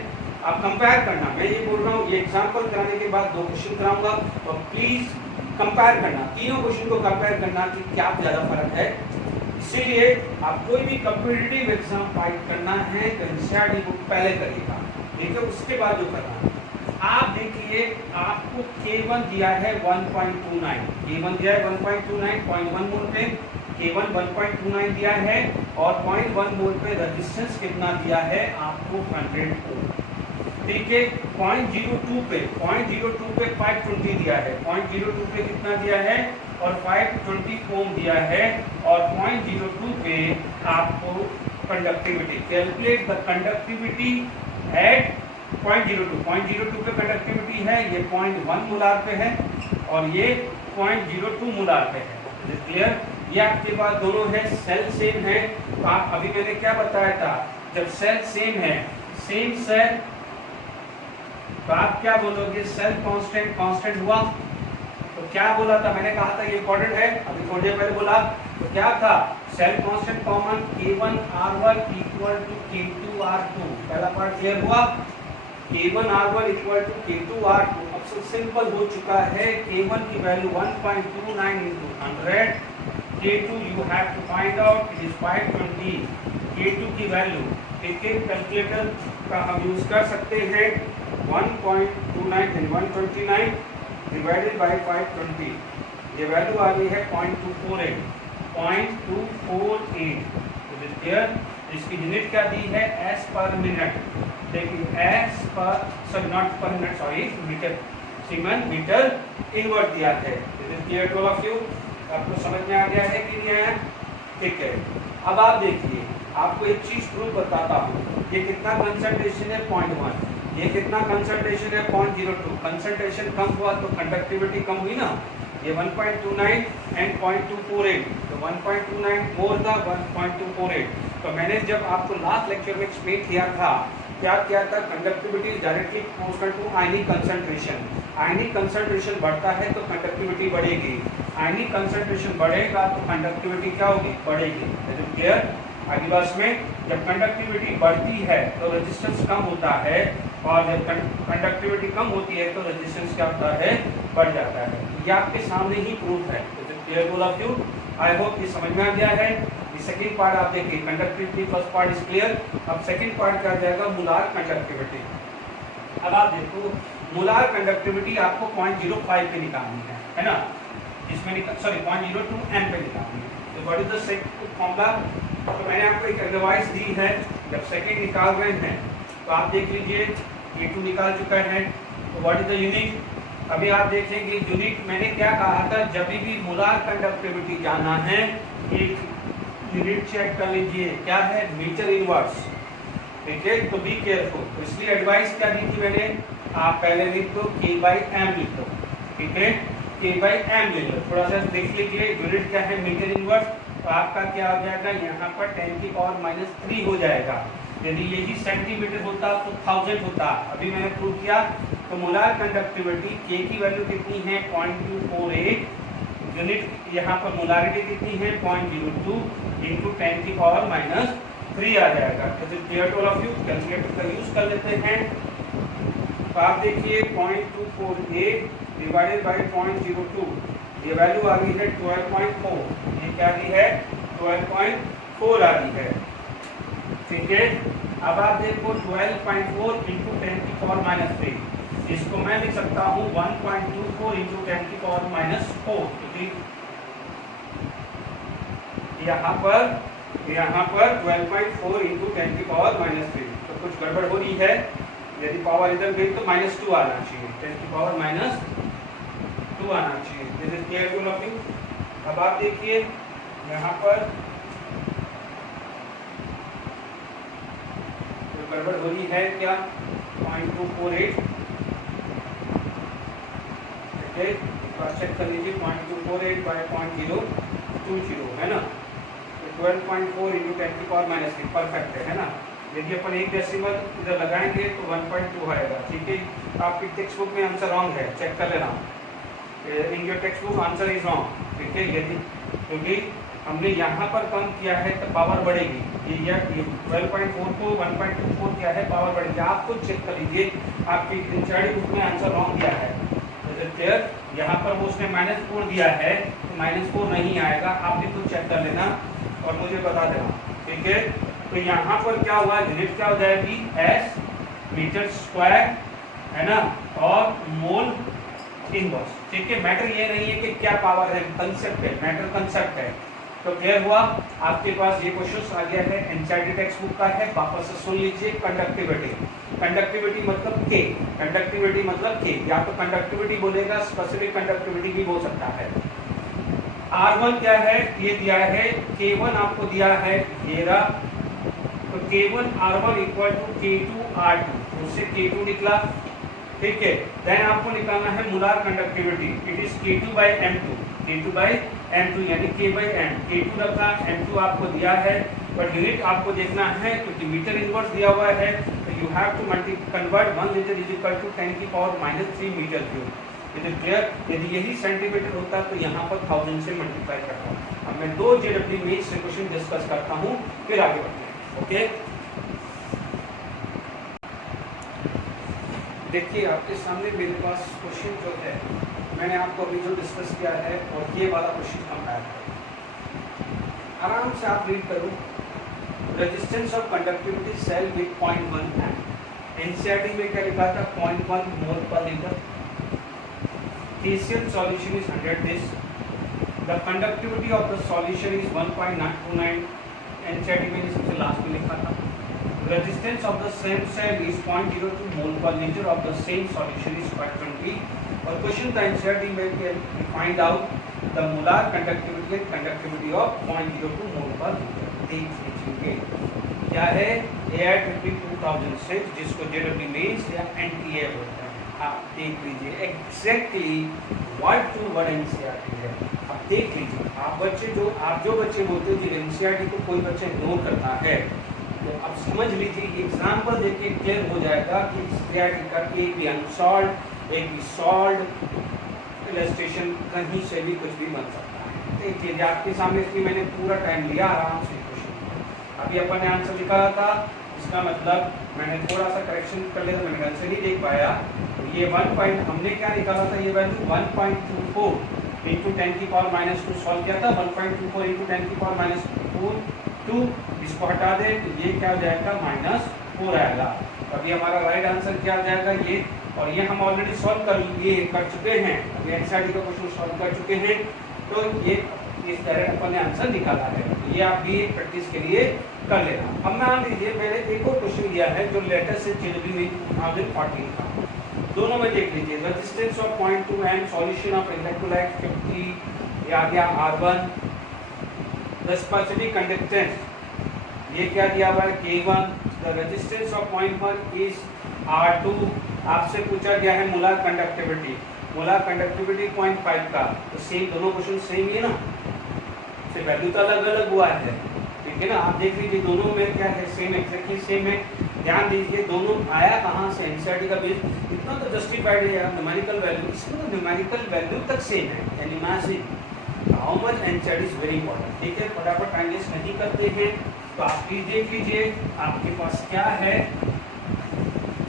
आप कंपेयर करना, मैं ये बोल रहा हूँ, ये एग्जांपल कराने के बाद दो क्वेश्चन कराऊंगा और प्लीज कंपेयर करना, तीनों क्वेश्चन को कंपेयर करना कि क्या ज़्यादा फर्क है। इसीलिए आप कोई भी कॉम्पिटिटिव एग्जाम फाइट करना है तो एनसीईआरटी बुक पहले करिएगा, ठीक है, उसके बाद जो करना है। आप देखिए आपको K1 दिया है 1.29, K1 दिया है 1.29 0.1 मोल पे, K1 1.29 दिया है और 0.1 मोल पे रेजिस्टेंस कितना दिया है आपको 100 ओम। ठीक है, 0.02 पे 520 दिया है, 0.02 पे कितना दिया है और 520 ओम दिया है और 0.02 पे आपको conductivity. Calculate the conductivity eight 0.02 पे कंडक्टिविटी है, ये 0.1 मोलार पे है और ये 0.02 मोलार पे है। क्लियर? ये आपके पास दोनों है, सेल सेम है। तो आप अभी मैंने क्या बताया था, जब सेल सेम है, सेम सेल, तो आप क्या बोलोगे? सेल कांस्टेंट हुआ। तो क्या बोला था मैंने? कहा था ये इंपॉर्टेंट है, अभी थोड़ी देर पहले बोला। तो क्या था? Cell constant common K1 R1 equal to K2 R2। पहला पार्ट क्लियर हुआ। K1 R1 equal to K2 R2। अब सब सिंपल हो चुका है। K1 की value 1.29 into 100, K2 you have to find out, it is 520। K2 की वैल्यू एक कैलकुलेटर का हम यूज कर सकते हैं। 1.29 129 डिवाइडेड बाय 520, ये वैल्यू आ गई है 0.248। क्लियर। इसकी यूनिट क्या दी है? एस पर मिनट। देखिए S per, sorry not per minute, sorry metre, siemens metre invert दिया है। Clear to all of you. आपको समझ में आ गया है कि नहीं आया? ठीक है। अब आप देखिए, आपको एक चीज प्रूफ बताता हूँ। ये कितना कंसंट्रेशन है? 0.1। ये कितना कंसंट्रेशन है? 0.02। कंसंट्रेशन कम हुआ तो कंडक्टिविटी कम हुई ना। ये 1.29 एंड 0.248, तो 1.29 मोर द 1.248। तो मैंने जब आपको लास्ट लेक्चर में एक्सप्लेन किया था, क्या किया था? Conductivity is directly proportional to ionic concentration. Ionic concentration बढ़ता है तो कंडक्टिविटी बढ़ेगी, आयनिक कंसंट्रेशन बढ़ेगा तो कंडक्टिविटी क्या होगी? बढ़ेगी। क्लियर। आगे बात में, जब कंडक्टिविटी बढ़ती है तो रेजिस्टेंस कम होता है, और जब कंडक्टिविटी कम होती है तो रेजिस्टेंस क्या होता है? बढ़ जाता है। ये आपके सामने ही प्रूफ है। Clear to all of you. I hope ये समझ में आ गया है। सेकेंड पार्ट आप देखिए, conductivity first part is clear. अब सेकेंड पार्ट क्या जाएगा? Molar conductivity. अब आप देखो, मोलार कंडक्टिविटी आपको 0.05 पे निकालनी है ना। इसमें सॉरी 0.02 एम पे निकालनी है। तो what is the second formula? तो मैंने आपको एक एडवाइस दी है, जब सेकेंड निकाल रहे हैं तो आप देख लीजिए, K2 निकाल चुका है, तो व्हाट इज द यूनिट? अभी आप देखेंगे यूनिट मैंने क्या कहा था, जब भी मोलार कंडक्टिविटी जाना है, एक यूनिट चेक कर लीजिए, क्या है? Metre inverse. ठीक है, तो बी केयरफुल। तो इसलिए एडवाइस क्या दी थी मैंने? आप पहले लिख दो K/m लिख दो। ठीक है, K/m ले लो। थोड़ा सा देख लीजिए, यूनिट क्या है? Metre inverse. तो आपका क्या हो जाएगा? यहाँ पर 10⁻³ हो जाएगा। यदि यही सेंटीमीटर होता तो 1000 होता। अभी मैंने प्रूव किया। तो मोलार कंडक्टिविटी K की वैल्यू कितनी है? 0.248। यूनिट यहाँ पर मोलारिटी कितनी है? 0.02 इंटू 10⁻³ आ जाएगा। तो clear to all of you. Calculator का यूज कर लेते हैं। तो आप देखिए 0.248 डिवाइडेड बाय 0.02, ये वैल्यू आ गई है 12.4। ये क्या दी है? 12.4 आ रही है। ठीक है। अब आप देखो 12.4 इंटू 10⁻³, इसको मैं लिख सकता हूँ 1.24 इंटू 10⁻⁴, क्योंकि यहाँ पर 12.4 इंटू 10⁻⁻3। तो कुछ गड़बड़ हो रही है। यदि पावर इधर गई तो -2 आना चाहिए, 10⁻⁻2 आना चाहिए। This is clear to all of you. अब आप देखिए यहाँ पर गड़बड़ हो रही है क्या? 0.248। चेक कर लीजिए, 0.248 बाय 0.020 है ना। तो 12.4 इंटू 10⁻³ परफेक्ट है ना। यदि अपन एक डेसिमल इधर लगाएंगे तो 1.2 आएगा। ठीक है। आपकी टेक्स्ट बुक में आंसर रॉन्ग है, चेक कर लेना। In your text book answer is wrong. ठीक है, यदि क्योंकि हमने यहाँ पर कम किया है तो पावर बढ़ेगी। ये 12.4 को 1.24 किया है, पावर बढ़ेगी। आप खुद चेक कर लीजिए, आपकी इंचार्डी बुक में आंसर रॉन्ग दिया है। क्लियर। यहाँ पर वो उसने -4 दिया है, तो -4 नहीं आएगा। आप भी खुद चेक कर लेना और मुझे बता देना। ठीक है। तो यहाँ पर क्या हुआ? यूनिट क्या हो जाएगी? एस मीटर स्क्वायर है ना, और मोल इनवर्स। ठीक है। मैटर ये नहीं है कि क्या पावर है, कंसेप्ट है, मैटर कंसेप्ट है। तो क्लियर हुआ। आपके पास ये क्वेश्चन आ गया है, एनसीईआरटी टेक्स्ट बुक का है, वापस से सुन लीजिए। कंडक्टिविटी मतलब K, कंडक्टिविटी मतलब K, या तो कंडक्टिविटी बोलेगा, स्पेसिफिक कंडक्टिविटी भी बोल सकता है। R1 क्या है? ये दिया है। K1 आपको दिया है ये रहा। तो K1 R1 equal to K2 R2, उससे K2 निकला। ठीक है। देन आपको निकालना है molar conductivity. It is K2/m2, K2/m2 यानी K/m। K2 रखा, m2 आपको दिया है, बट यूनिट आपको देखना है क्योंकि मीटर इनवर्स दिया हुआ है। तो you have to convert 1 litre is equal to 10⁻³ metre cube. Is it clear? यदि यही सेंटीमीटर होता तो यहाँ पर 1000 से मल्टीप्लाई करता हूँ। अब मैं 2 जेडब्ल्यू इमेज से क्वेश्चन डिस्कस करता हूँ, फिर आगे बढ़ते हैं। ओके, देखिए आपके सामने मेरे पास क्वेश्चन जो है मैंने आपको अभी जो डिस्कस किया है और ये वाला क्वेश्चन कंपेयर करो, आराम से आप रीड करो। Resistance of conductivity cell with 0.1 M, NCERT में क्या लिखा था? 0.1 mole per litre. KCl solution is 100 this. The conductivity of the solution is 1.29, NCERT में सबसे लास्ट में लिखा था। Resistance of the same cell is 0.02 mole per liter of the same solution is 520. और क्वेश्चन था एनसीईआरटी में कि find out the molar conductivity and conductivity of 0.02 mole per liter। देख लीजिए क्या है, AI 52006 जिसको जेडब्ल्यू मीन्स या एनटीए बोलते हैं। आप देख लीजिए exactly word to word NCERT है। अब देख लीजिए आप जो बच्चे बोलते हैं जो एनसीईआरटी को कोई बच्चा इग्नोर करता है, तो अब समझ लीजिए एग्जाम्पल देखिए क्लियर हो जाएगा कि एनसीईआरटी का एक भी अनसॉल्व एक भी सॉल्व इलस्ट्रेशन कहीं से भी कुछ भी बन सकता है। देख लीजिए आपके सामने, इसलिए मैंने पूरा टाइम लिया आराम से क्वेश्चन। अभी अपन ने आंसर लिखा था, इसका मतलब मैंने थोड़ा सा करेक्शन कर लिया, मैंने आंसर नहीं देख पाया। ये 1 पॉइंट हमने क्या निकाला था, ये वैल्यू 1.24 इंटू 10 की पावर -2 सॉल्व किया था। 1.24 इंटू 10 की पावर -2, इसको हटा दे तो ये क्या हो जाएगा? -4 आएगा। अभी हमारा राइट आंसर क्या आ जाएगा? ये, और ये हम ऑलरेडी सॉल्व कर चुके हैं, अभी एनसीईआरटी का क्वेश्चन सॉल्व कर चुके हैं, तो ये इस तरह अपन ने आंसर निकाला है। तो ये आप भी प्रैक्टिस के लिए कर लेना। अब मान लीजिए मैंने एक और क्वेश्चन लिया है जो लेटेस्ट से जेडब्ल्यू में 2014 का, दोनों में देख लीजिए। Resistance of 0.2 M, solution of electrolyte 50, ये आ गया R1। रेस्पॉन्सिबिलिटी कंडक्टेंस ये क्या दिया हुआ है? K1। The resistance of 0.1 is R2। आपसे पूछा गया है मोलार कंडक्टिविटी, मोलार कंडक्टिविटी 0.5 का, तो सेम दोनों क्वेश्चन सेम ही है ना, सिर्फ वैल्यू तो अलग अलग हुआ है, ठीक है ना। आप देख लीजिए दोनों में क्या है, सेम एक्जैक्टली सेम है। ध्यान दीजिए दोनों आया कहाँ से, एनसीईआरटी का बेस इतना तो जस्टिफाइड है यार, न्यूमेरिकल वैल्यू, इसमें तो न्यूमेरिकल वैल्यू तक सेम है, यानी massive how much NCERT is very important. ठीक है, फटाफट टाइम वेस्ट नहीं करते हैं, तो आप प्लीज देख लीजिए आपके पास क्या है,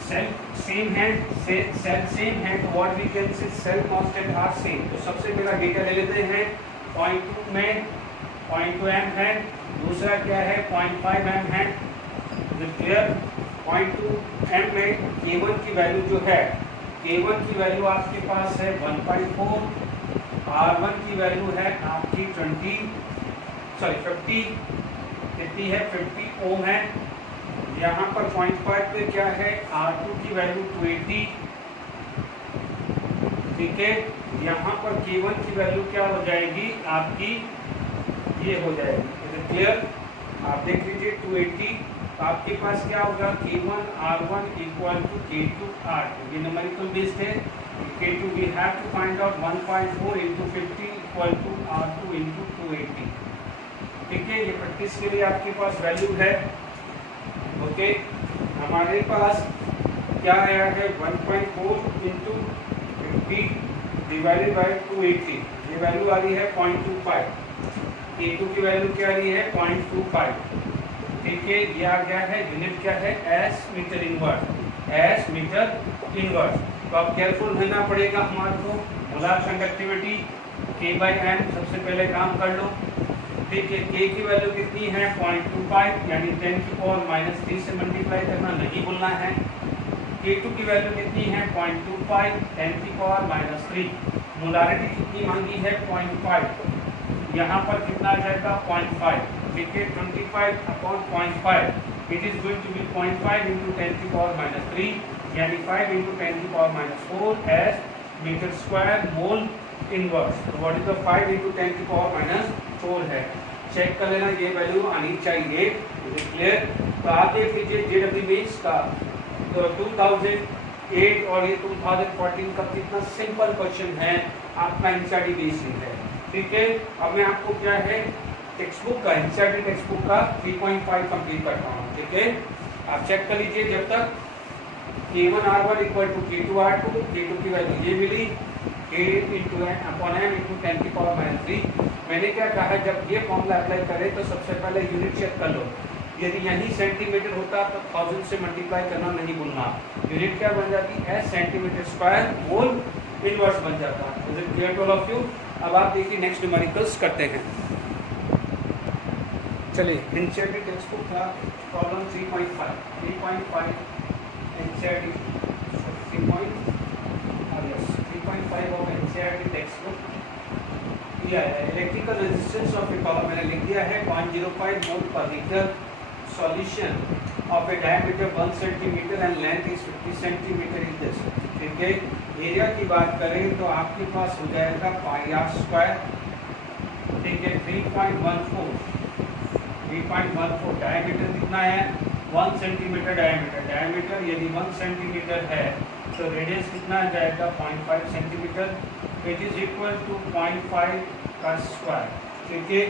सेल सेम है, सेल सेम है, तो what we can say cell constant are same. तो सबसे पहला डेटा ले लेते हैं, 0.2 में 0.2 एम है, दूसरा क्या है 0.5 एम है। क्लियर? 0.2 एम में K1 की वैल्यू जो है, K1 की वैल्यू आपके पास है 1.4, R1 की वैल्यू है आपकी 50 कितनी है, 50 ओम है। यहाँ पर 0.5 पे क्या है, R2 की वैल्यू 280, ठीक है। यहाँ पर K1 की वैल्यू क्या हो जाएगी आपकी, ये हो जाएगी। क्लियर? आप देख लीजिए 280, तो आपके पास क्या होगा, K1 R1 equal to K2 R2, ये न्यूमेरिकल बेस्ड है। K2 we have to find out 1.4 into 50 equal to R2 into 280, ठीक है। ये प्रैक्टिस के लिए आपके पास वैल्यू है। ओके, हमारे पास क्या आया है 1.4 इंटू 50 डिवाइडेड बाई 280, ये वैल्यू आ रही है 0.25। K2 की वैल्यू क्या आ रही है 0.25, ठीक है। ये आ गया है, यूनिट क्या है, S metre inverse, S metre inverse. तो अब केयरफुल रहना पड़ेगा हमारे को। मोलार कंडक्टिविटी K/m सबसे पहले काम कर लो, ठीक है। K की वैल्यू कितनी है 0.25, यानी 10 की पावर -3 से मल्टीप्लाई करना नहीं भूलना है। K2 की वैल्यू कितनी है 0.25, 10 की पावर -3। मोलारिटी कितनी मांगी है 0.5, यहाँ पर कितना आ जाएगा 0.5, ठीक है। 25/0.5 it is going to be 0.5 into 10 की पावर -3, यानी 5 इंटू 10 की power -4 S metre square mole inverse. तो व्हाट इज द 5 इंटू 10 की पावर -4 है। चेक कर लेना, ये वैल्यू आनी चाहिए। क्लियर? तो आप देख लीजिए जेडब्ल्यू मीन्स का तो 2008 और ये 2014 का कितना सिंपल क्वेश्चन है, आपका एनसीईआरटी बेस्ड है, ठीक है। अब मैं आपको क्या है टेक्स्ट बुक का, एनसीईआरटी टेक्स्ट बुक का 3.5 कंप्लीट करता हूँ, ठीक है। आप चेक कर लीजिए जब तक K1 R1 equal to K2 R2, K2 की वैल्यू ये मिली, K into N upon M into 10 की पावर माइनस 3। मैंने क्या कहा है, जब ये फॉर्मूला अप्लाई करें तो सबसे पहले यूनिट चेक कर लो। यदि यही सेंटीमीटर होता तो 1000 से मल्टीप्लाई करना नहीं भूलना। यूनिट क्या बन जाती है, सेंटीमीटर स्क्वायर होल इनवर्स बन जाता है। Is it clear to all of you? अब आप देखिए नेक्स्ट न्यूमेरिकल्स करते हैं। चलिए एनसीईआरटी टेक्स्ट बुक का problem 3.5 NCERT 3.5 of NCERT text book दिया है। Electrical resistance of a column मैंने लिख दिया है 0.05 mole per litre. Solution of a diameter 1 centimetre and length is 50 centimetre is this. ठीक है, एरिया की बात करें तो आपके पास हो जाएगा पाई आर स्क्वायर। ठीक है, 3.14 डायमीटर कितना है, 1 सेंटीमीटर डायमीटर यदि 1 सेंटीमीटर है तो रेडियस कितना आ जाएगा 0.5 centimetre. It is equal to 0.5 का स्क्वायर। ठीक है,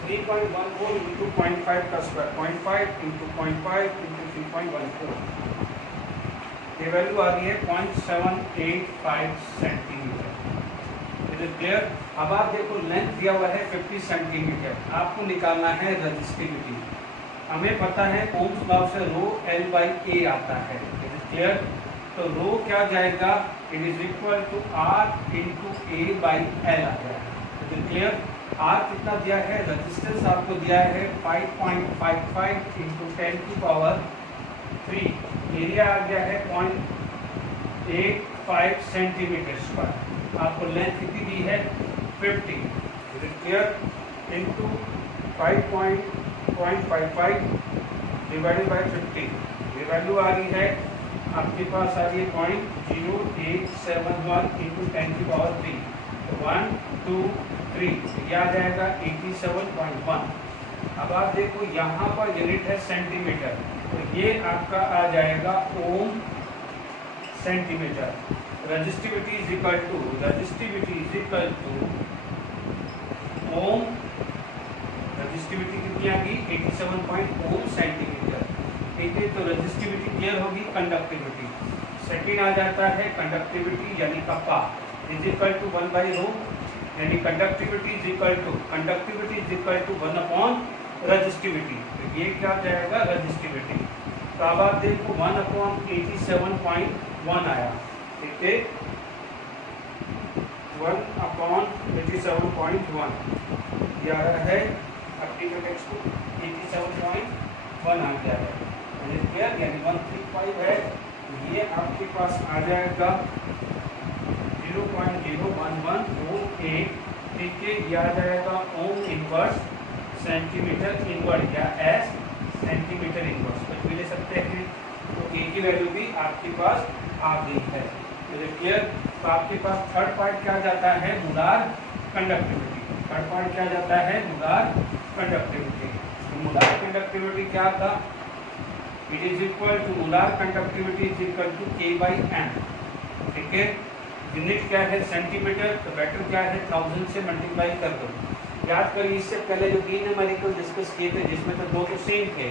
3.14 इंटू 0.5 का स्क्वायर, 0.5 इंटू 0.5 इंटू 3.14, ये वैल्यू आ रही है 0.785 सेंटीमीटर। Is it clear? अब आप देखो लेंथ दिया हुआ है 50 सेंटीमीटर, आपको निकालना है रेजिस्टिविटी। हमें पता है ओम्स लॉ से रो एल बाई ए आता है। Is it clear? तो रो क्या जाएगा, it is equal to R into A by L आ जाएगा। Is it clear? आर कितना दिया है, रेजिस्टेंस आपको दिया है 5.55 इंटू 10 की पावर 3। एरिया आ गया है 0.85 सेंटीमीटर स्क्वायर। आपको लेंथ कितनी दी है 50। Is it clear? Into 5.55 divided by 50, ये वैल्यू आ रही है आपके पास आ रही है 0.0871 इंटू 10 की पावर 3। 1 2 3 ये आ जाएगा 87.1। अब आप देखो यहाँ पर यूनिट है सेंटीमीटर, तो ये आपका आ जाएगा ohm centimetre. Resistivity is equal to ohm, resistivity कितनी आ गई 87 ओम सेंटीमीटर। ठीक है, तो रेजिस्टिविटी क्लियर होगी। कंडक्टिविटी सेकेंड आ जाता है, कंडक्टिविटी यानी kappa is equal to 1 by rho, यानी conductivity is equal to 1 upon resistivity. तो ये क्या जाएगा रेजिस्टिविटी। तो अब आप देखो 1 अपॉन 87.1 आया। ठीक है, 1 अपॉन 87.1 ये आ रहा है आपकी टेक्स्ट बुक 87.1 आ गया है। यानी 135 है, ये आपके पास आ जाएगा 0.01148। ठीक है, ये आ जाएगा ओम इनवर्स सेंटीमीटर इनवर्स या एस सेंटीमीटर इनवर्स, कुछ भी ले सकते हैं। तो ए की वैल्यू भी आपके पास आ गई है। क्लियर? तो आपके पास थर्ड पार्ट क्या जाता है, मोलार कंडक्टिविटी। थर्ड पार्ट क्या जाता है, मोलार कंडक्टिविटी। तो मोलार कंडक्टिविटी क्या था, it is equal to molar conductivity is equal to K by M। ठीक है, यूनिट क्या है सेंटीमीटर, तो वेक्टर क्या है 1000 से मल्टीप्लाई कर दो। याद करिए इससे पहले जो 3 न्यूमेरिकल डिस्कस किए थे जिसमें तो 2 तो सेम थे,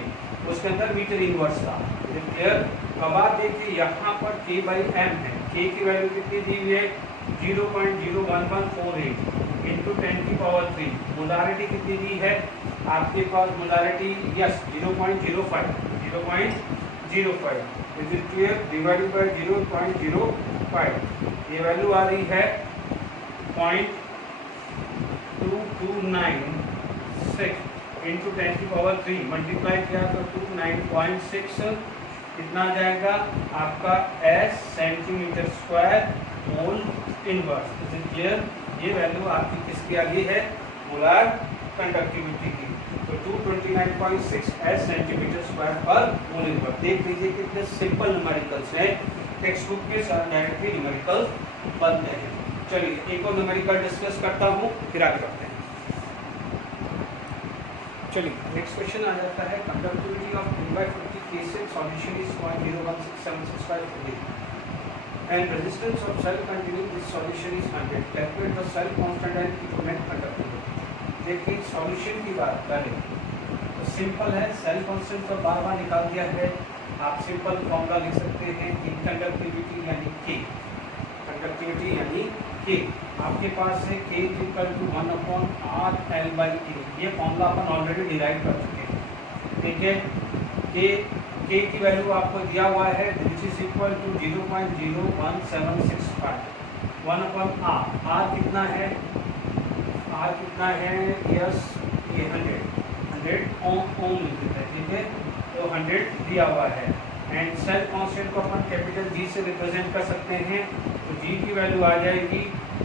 उसके अंदर मीटर इनवर्स था। क्लियर? अब आप देखिए यहाँ पर K बाई M है, K की वैल्यू कितनी दी हुई है 0.01148 इंटू 10 की पावर 3। मोलारिटी कितनी दी है आपके पास, molarity yes 0.05 is it clear, divided by 0.05। ये वैल्यू आ रही है 0.2296 इंटू 10 की पावर 3 मल्टीप्लाई किया तो 29.6 कितना आ जाएगा आपका S centimetre square mole inverse. Is it clear? ये वैल्यू आपकी किसकी आ गई है, मोलार कंडक्टिविटी की। तो 229.6 एस सेंटीमीटर स्क्वायर पर मोल इनवर्स। देख लीजिए कितने सिंपल न्यूमेरिकल्स हैं, टेक्स्ट बुक के साथ डायरेक्टली न्यूमेरिकल बनते हैं। चलिए एक और न्यूमेरिकल डिस्कस करता हूँ, फिर आगे बढ़ते हैं। चलिए नेक्स्ट क्वेश्चन आ जाता है, conductivity of 3/50 cases solution is 0.01675 and resistance of cell containing this solution is 100. Calculate the cell constant and equivalent conductivity. देखिए सॉल्यूशन की बात करें तो सिंपल है, सेल कांस्टेंट तो बार बार निकाल दिया है। आप सिंपल फॉर्मूला लिख सकते हैं कि कंडक्टिविटी यानी K कंडक्टिविटी यानी के, आपके पास है के इक्वल टू 1/r/L/A। ये फॉर्मूला अपन ऑलरेडी डिराइव कर चुके हैं, ठीक है। के की वैल्यू आपको दिया हुआ है which is equal to 0.01765 1/r। r कितना है, r कितना है, यस ये 100 ओम लिख देते हैं, ठीक है। तो 100 दिया हुआ है एंड सेल कांस्टेंट को अपन कैपिटल जी से रिप्रेजेंट कर सकते हैं। तो जी की वैल्यू आ जाएगी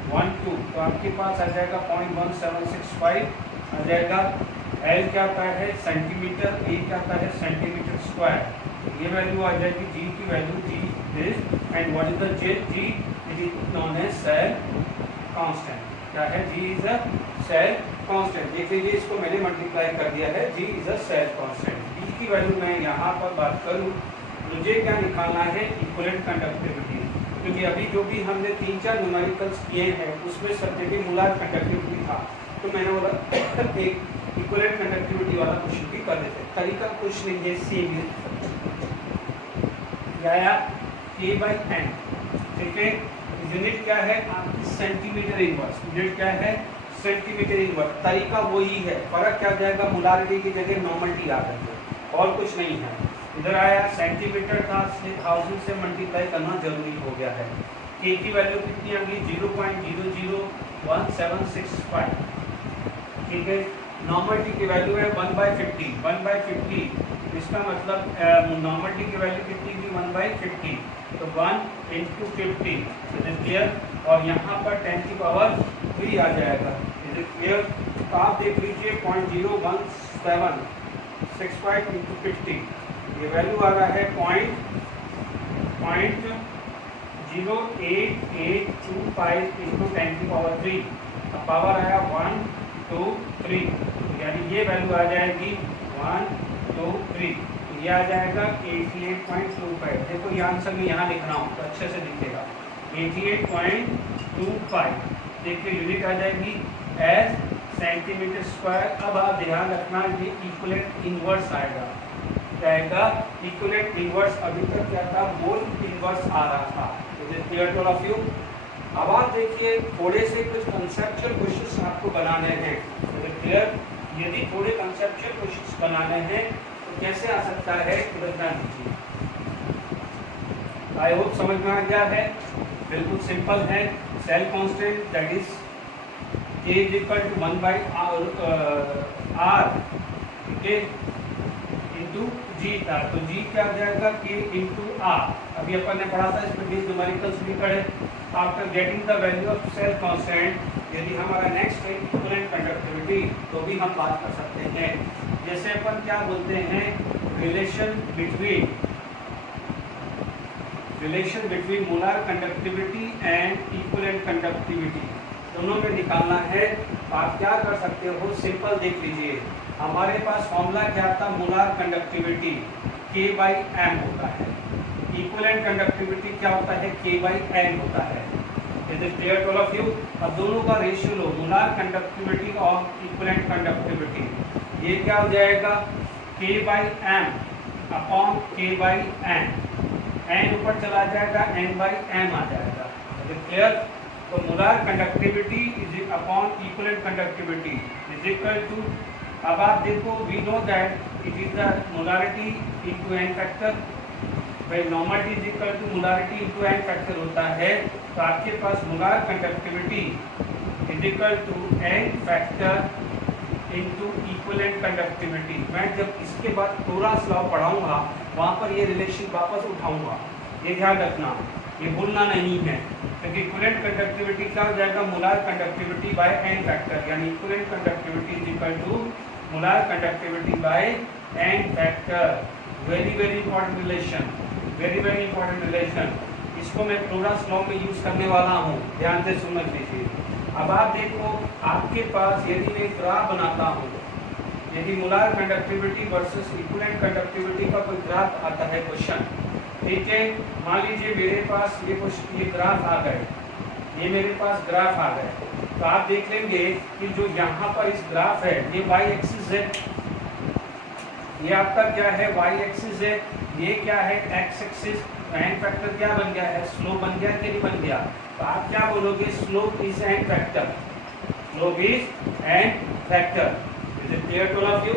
12, तो आपके पास आ जाएगा 0.1765 आ जाएगा। एल क्या आता है सेंटीमीटर, ए क्या आता है सेंटीमीटर स्क्वायर। ये वैल्यू आ जाएगी जी की value, G this and what is the G, G it is known as cell constant. क्या है, G is a cell constant. देख लीजिए इसको मैंने मल्टीप्लाई कर दिया है, G is a cell constant. B की वैल्यू मैं यहाँ पर बात करूँ, मुझे क्या निकालना है, इक्विवेलेंट कंडक्टिविटी। क्योंकि अभी जो भी हमने 3-4 न्यूमेरिकल्स किए हैं उसमें सब जगह मोलर कंडक्टिविटी था, तो मैंने बोला एक इक्विवेलेंट कंडक्टिविटी वाला क्वेश्चन भी कर देते। तरीका कुछ नहीं है, सेम आया K/n, ठीक है। यूनिट क्या है आपकी सेंटीमीटर इनवर्स, यूनिट क्या है सेंटीमीटर इनवर्स। तरीका वही है, फर्क क्या जाएगा, मोलारिटी की जगह नॉर्मलिटी आ गई है और कुछ नहीं है। इधर आया सेंटीमीटर था, इसलिए 1000 से मल्टीप्लाई करना जरूरी हो गया है। के की वैल्यू कितनी आ गई 0.00175, ठीक है। नॉर्मलिटी की वैल्यू है 1/50, 1/50 इसका मतलब नॉर्मलिटी की वैल्यू कितनी थी 1/50, तो 1 × 50 इज इट क्लियर। और यहाँ पर 10 की पावर 3 आ जाएगा, इज इट क्लियर। तो आप देख लीजिए 0.01765 × 50, ये वैल्यू आ रहा है 0.08825 × 10 की पावर 3। अब पावर आया 1 2 3, यानी ये वैल्यू आ जाएगी 1 2 3, ये आ जाएगा 88.25। देखो ये आंसर मैं यहाँ लिख रहा हूँ तो अच्छे से दिखेगा 88.25। देखिए यूनिट आ जाएगी एज सेंटीमीटर स्क्वायर। अब आप ध्यान रखना ये इक्विवेलेंट इनवर्स आएगा, क्या आएगा इक्विवेलेंट इनवर्स। अभी तक क्या था, मोल इनवर्स आ रहा था। Is it clear to all of you. अब आप देखिए थोड़े से कुछ कंसेप्चुअल क्वेश्चंस आपको बनाने हैं, इज इट क्लियर। यदि थोड़े कंसेप्चुअल क्वेश्चंस बनाने हैं तो कैसे आ सकता है, इधर ध्यान दीजिए। आई होप समझ में आ गया है, बिल्कुल सिंपल है। Cell constant that is K = 1/r, ठीक है, इंटू जी था। तो जी क्या आ जाएगा K × R। अभी अपन ने पढ़ा था इसमें बीच न्यूमेरिकल्स भी पढ़े। After getting the value of cell constant, यदि हमारा नेक्स्ट है इक्विवेलेंट कंडक्टिविटी, तो भी हम बात कर सकते हैं। जैसे अपन क्या बोलते हैं, relation between molar conductivity and equivalent conductivity, दोनों में निकालना है। तो आप क्या कर सकते हो, सिंपल देख लीजिए। हमारे पास फॉर्मूला क्या था, मोलर कंडक्टिविटी K/m होता है, इक्विवेलेंट कंडक्टिविटी क्या होता है K/n होता है। Is it clear to all of you. अब दोनों का रेशियो लो, मोलर कंडक्टिविटी और इक्विवेलेंट कंडक्टिविटी, ये क्या हो जाएगा K/m अपॉन K/n, n ऊपर चला जाएगा n/m आ जाएगा। Is it clear. तो molar conductivity is upon equivalent conductivity is equal to, अब आप देखो we know that it is the molarity into n factor. भाई normality is equal to molarity into n factor होता है। तो आपके पास molar conductivity is equal to n factor into equivalent conductivity. मैं जब इसके बाद टोरास लॉ पढ़ाऊंगा वहाँ पर ये रिलेशन वापस उठाऊंगा, ये ध्यान रखना, ये भूलना नहीं है। क्योंकि इक्विवेलेंट कंडक्टिविटी क्या हो जाएगा, molar conductivity by n factor, यानी equivalent conductivity is equal to molar conductivity by n factor. Very very important relation, very very important relation. इसको मैं टोरास लॉ में यूज करने वाला हूँ, ध्यान से समझ लीजिए। अब आप देखो आपके पास यदि मैं ग्राफ बनाता हूँ, यदि molar conductivity versus equivalent conductivity का कोई ग्राफ आता है क्वेश्चन, ठीक है। मान लीजिए मेरे पास ये ग्राफ आ गए, ये मेरे पास ग्राफ आ गए, तो आप देख लेंगे कि जो यहाँ पर इस ग्राफ है ये y एक्सिस है, ये आपका क्या है y एक्सिस है, ये क्या है एक्स एक्सिस, एन फैक्टर क्या बन गया है, स्लोप बन गया कि नहीं बन गया। तो आप क्या बोलोगे, slope is n factor, slope is n factor. Is it clear to all of you?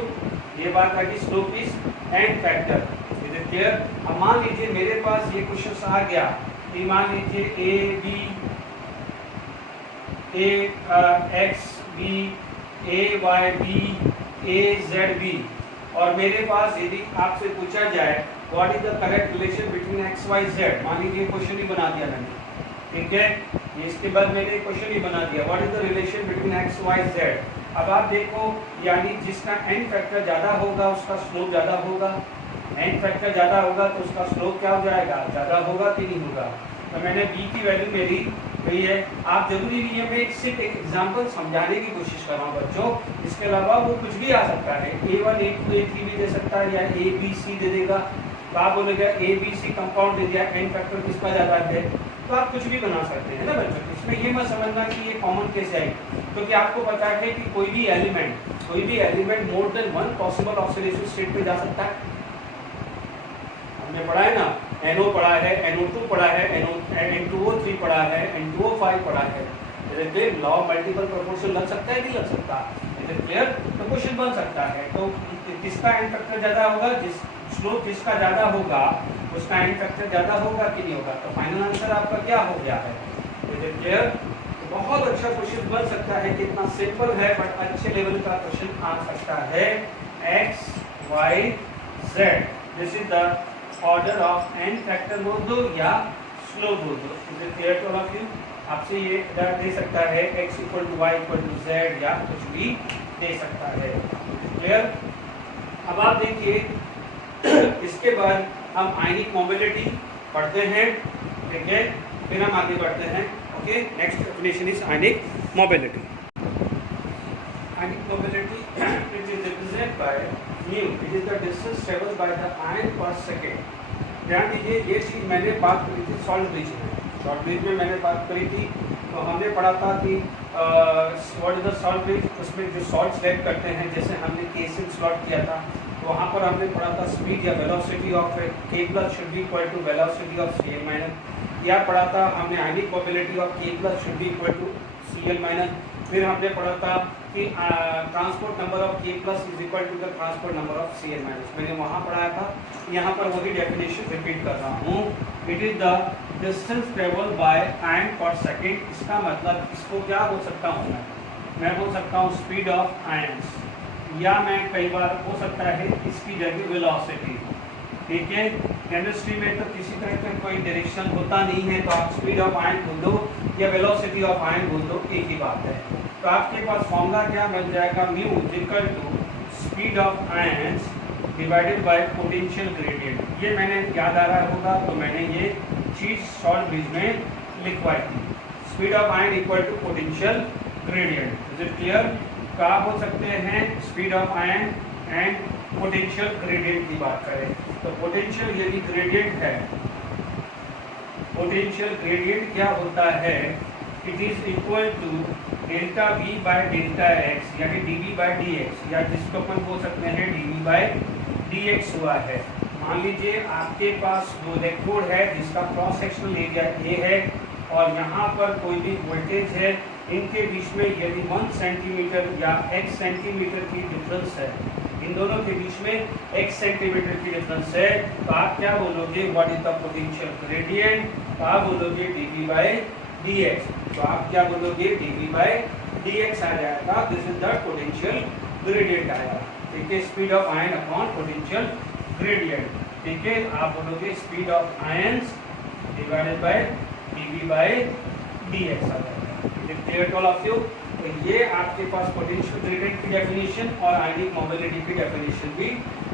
ये बात है कि slope is n factor. Is it clear? अब मान लीजिए मेरे पास ये क्वेश्चन आ गया कि मान लीजिए A B A X B A Y B A Z B, और मेरे पास यदि आपसे पूछा जाए what is the correct relation between X Y Z, मान लीजिए क्वेश्चन ही बना दिया मैंने, ठीक है, इसके बाद मैंने क्वेश्चन ही बना दिया what is the relation between X Y Z. अब आप देखो, यानी जिसका एन फैक्टर ज़्यादा होगा उसका स्लोप ज़्यादा होगा, एन फैक्टर ज़्यादा होगा तो उसका स्लोप क्या हो जाएगा, ज़्यादा होगा कि नहीं होगा। तो मैंने बी की वैल्यू मेरी वही है। आप जरूरी नहीं है, मैं एक सिर्फ एक एग्जाम्पल समझाने की कोशिश कर रहा हूँ बच्चों, इसके अलावा वो कुछ भी आ सकता है, A1 A2 A3 भी दे सकता है, या ABC दे देगा। तो आप बोलेगा ABC कंपाउंड दे दिया, एन फैक्टर किसका ज़्यादा है, तो आप कुछ भी बना सकते हैं ना बच्चों। इसमें ये मत समझना कि ये कॉमन केस है, क्योंकि आपको पता है कि कोई भी element more than one possible oxidation state में जा सकता है। हमने पढ़ा है ना, NO पढ़ा है, NO2 पढ़ा है, N2O3 पढ़ा है, N2O5 पढ़ा है। जैसे लॉ ऑफ मल्टीपल प्रोपोर्शन लग सकता है, नहीं लग सकता, इज क्लियर? तो क्वेश्चन बन सकता है। तो किसका एन फैक्टर ज्यादा होगा, जिस स्लोप जिसका ज्यादा होगा उसका एन फैक्टर ज्यादा होगा कि नहीं होगा। तो फाइनल आंसर आपका क्या हो गया है, इज क्लियर? तो बहुत अच्छा क्वेश्चन बन सकता है, कितना सिंपल है बट अच्छे लेवल का क्वेश्चन आ सकता है। X Y Z, this is the order of n factor बोल दो या स्लोप बोल दो। Is it clear to all of you? आपसे ये दे सकता है x equal to Y equal to Z या कुछ भी दे सकता है। क्लियर? अब आप देखिए इसके बाद हम आयनिक मोबिलिटी पढ़ते हैं, ठीक है, फिर हम आगे बढ़ते हैं। Okay, next definition is ionic mobility. Ionic mobility it is represented by mu, it is the distance traveled by the ion per second। ध्यान दीजिए, ये चीज़ मैंने बात करी थी सॉल्ट ब्रिज में, सॉल्ट ब्रिज में मैंने बात करी थी। तो हमने पढ़ा था कि what is the salt bridge, उसमें जो सॉल्ट सेलेक्ट करते हैं, जैसे हमने केसिंग स्लॉट किया था, तो वहाँ पर हमने पढ़ा था स्पीड या velocity of K plus should be equal to velocity of Cl minus. या पढ़ा था हमने ionic mobility of K plus should be equal to Cl minus. फिर हमने पढ़ा था कि transport number of K plus is equal to the transport number of Cl minus, मैंने वहाँ पढ़ाया था। यहाँ पर वही डेफिनेशन रिपीट कर रहा हूँ। It is the distance travel by ion पर सेकेंड। इसका मतलब इसको क्या बोल सकता हूँ मैं बोल सकता हूँ स्पीड ऑफ आयंस, या मैं कई बार हो सकता है इसकी जगह वेलोसिटी, ठीक है। केमिस्ट्री में तो किसी तरह का कोई डायरेक्शन होता नहीं है, तो आप स्पीड ऑफ आयन बोल दो या वेलोसिटी ऑफ आयन बोल दो, एक ही बात है। तो आपके पास फॉर्मूला क्या बन जाएगा, mu equal to speed of ions divided by potential gradient. ये मैंने याद आ रहा होगा, तो मैंने ये चीज शॉर्ट ब्रिज में लिखवाई थी, speed of ion equal to potential gradient. Is it clear? तो आप बोल सकते हैं speed of ion and potential gradient की बात करें तो पोटेंशियल यदि ग्रेडियंट है, पोटेंशियल ग्रेडियंट क्या होता है, it is equal to delta V by delta x, यानी dV बाय dx, या जिसको अपन बोल सकते हैं dV बाय dx हुआ है। मान लीजिए आपके पास दो इलेक्ट्रोड है जिसका क्रॉस सेक्शनल एरिया A है और यहाँ पर कोई भी वोल्टेज है, इनके बीच में यदि 1 सेंटीमीटर या x सेंटीमीटर की डिफरेंस है, इन दोनों के बीच में x सेंटीमीटर की डिफरेंस है, तो आप क्या बोलोगे, what is the potential gradient, तो आप बोलोगे dV बाय dx। तो आप क्या बोलोगे, dV बाय dx आ जाएगा, this is the potential gradient आएगा, ठीक है, speed of ion upon potential gradient, ठीक है। आप बोलोगे speed of ions divided by dV by dx आ जाएगा। Clear to all of you? तो ये आपके पास पोटेंशियल ग्रेडियंट की डेफिनेशन और आयनिक मोबिलिटी की डेफिनेशन भी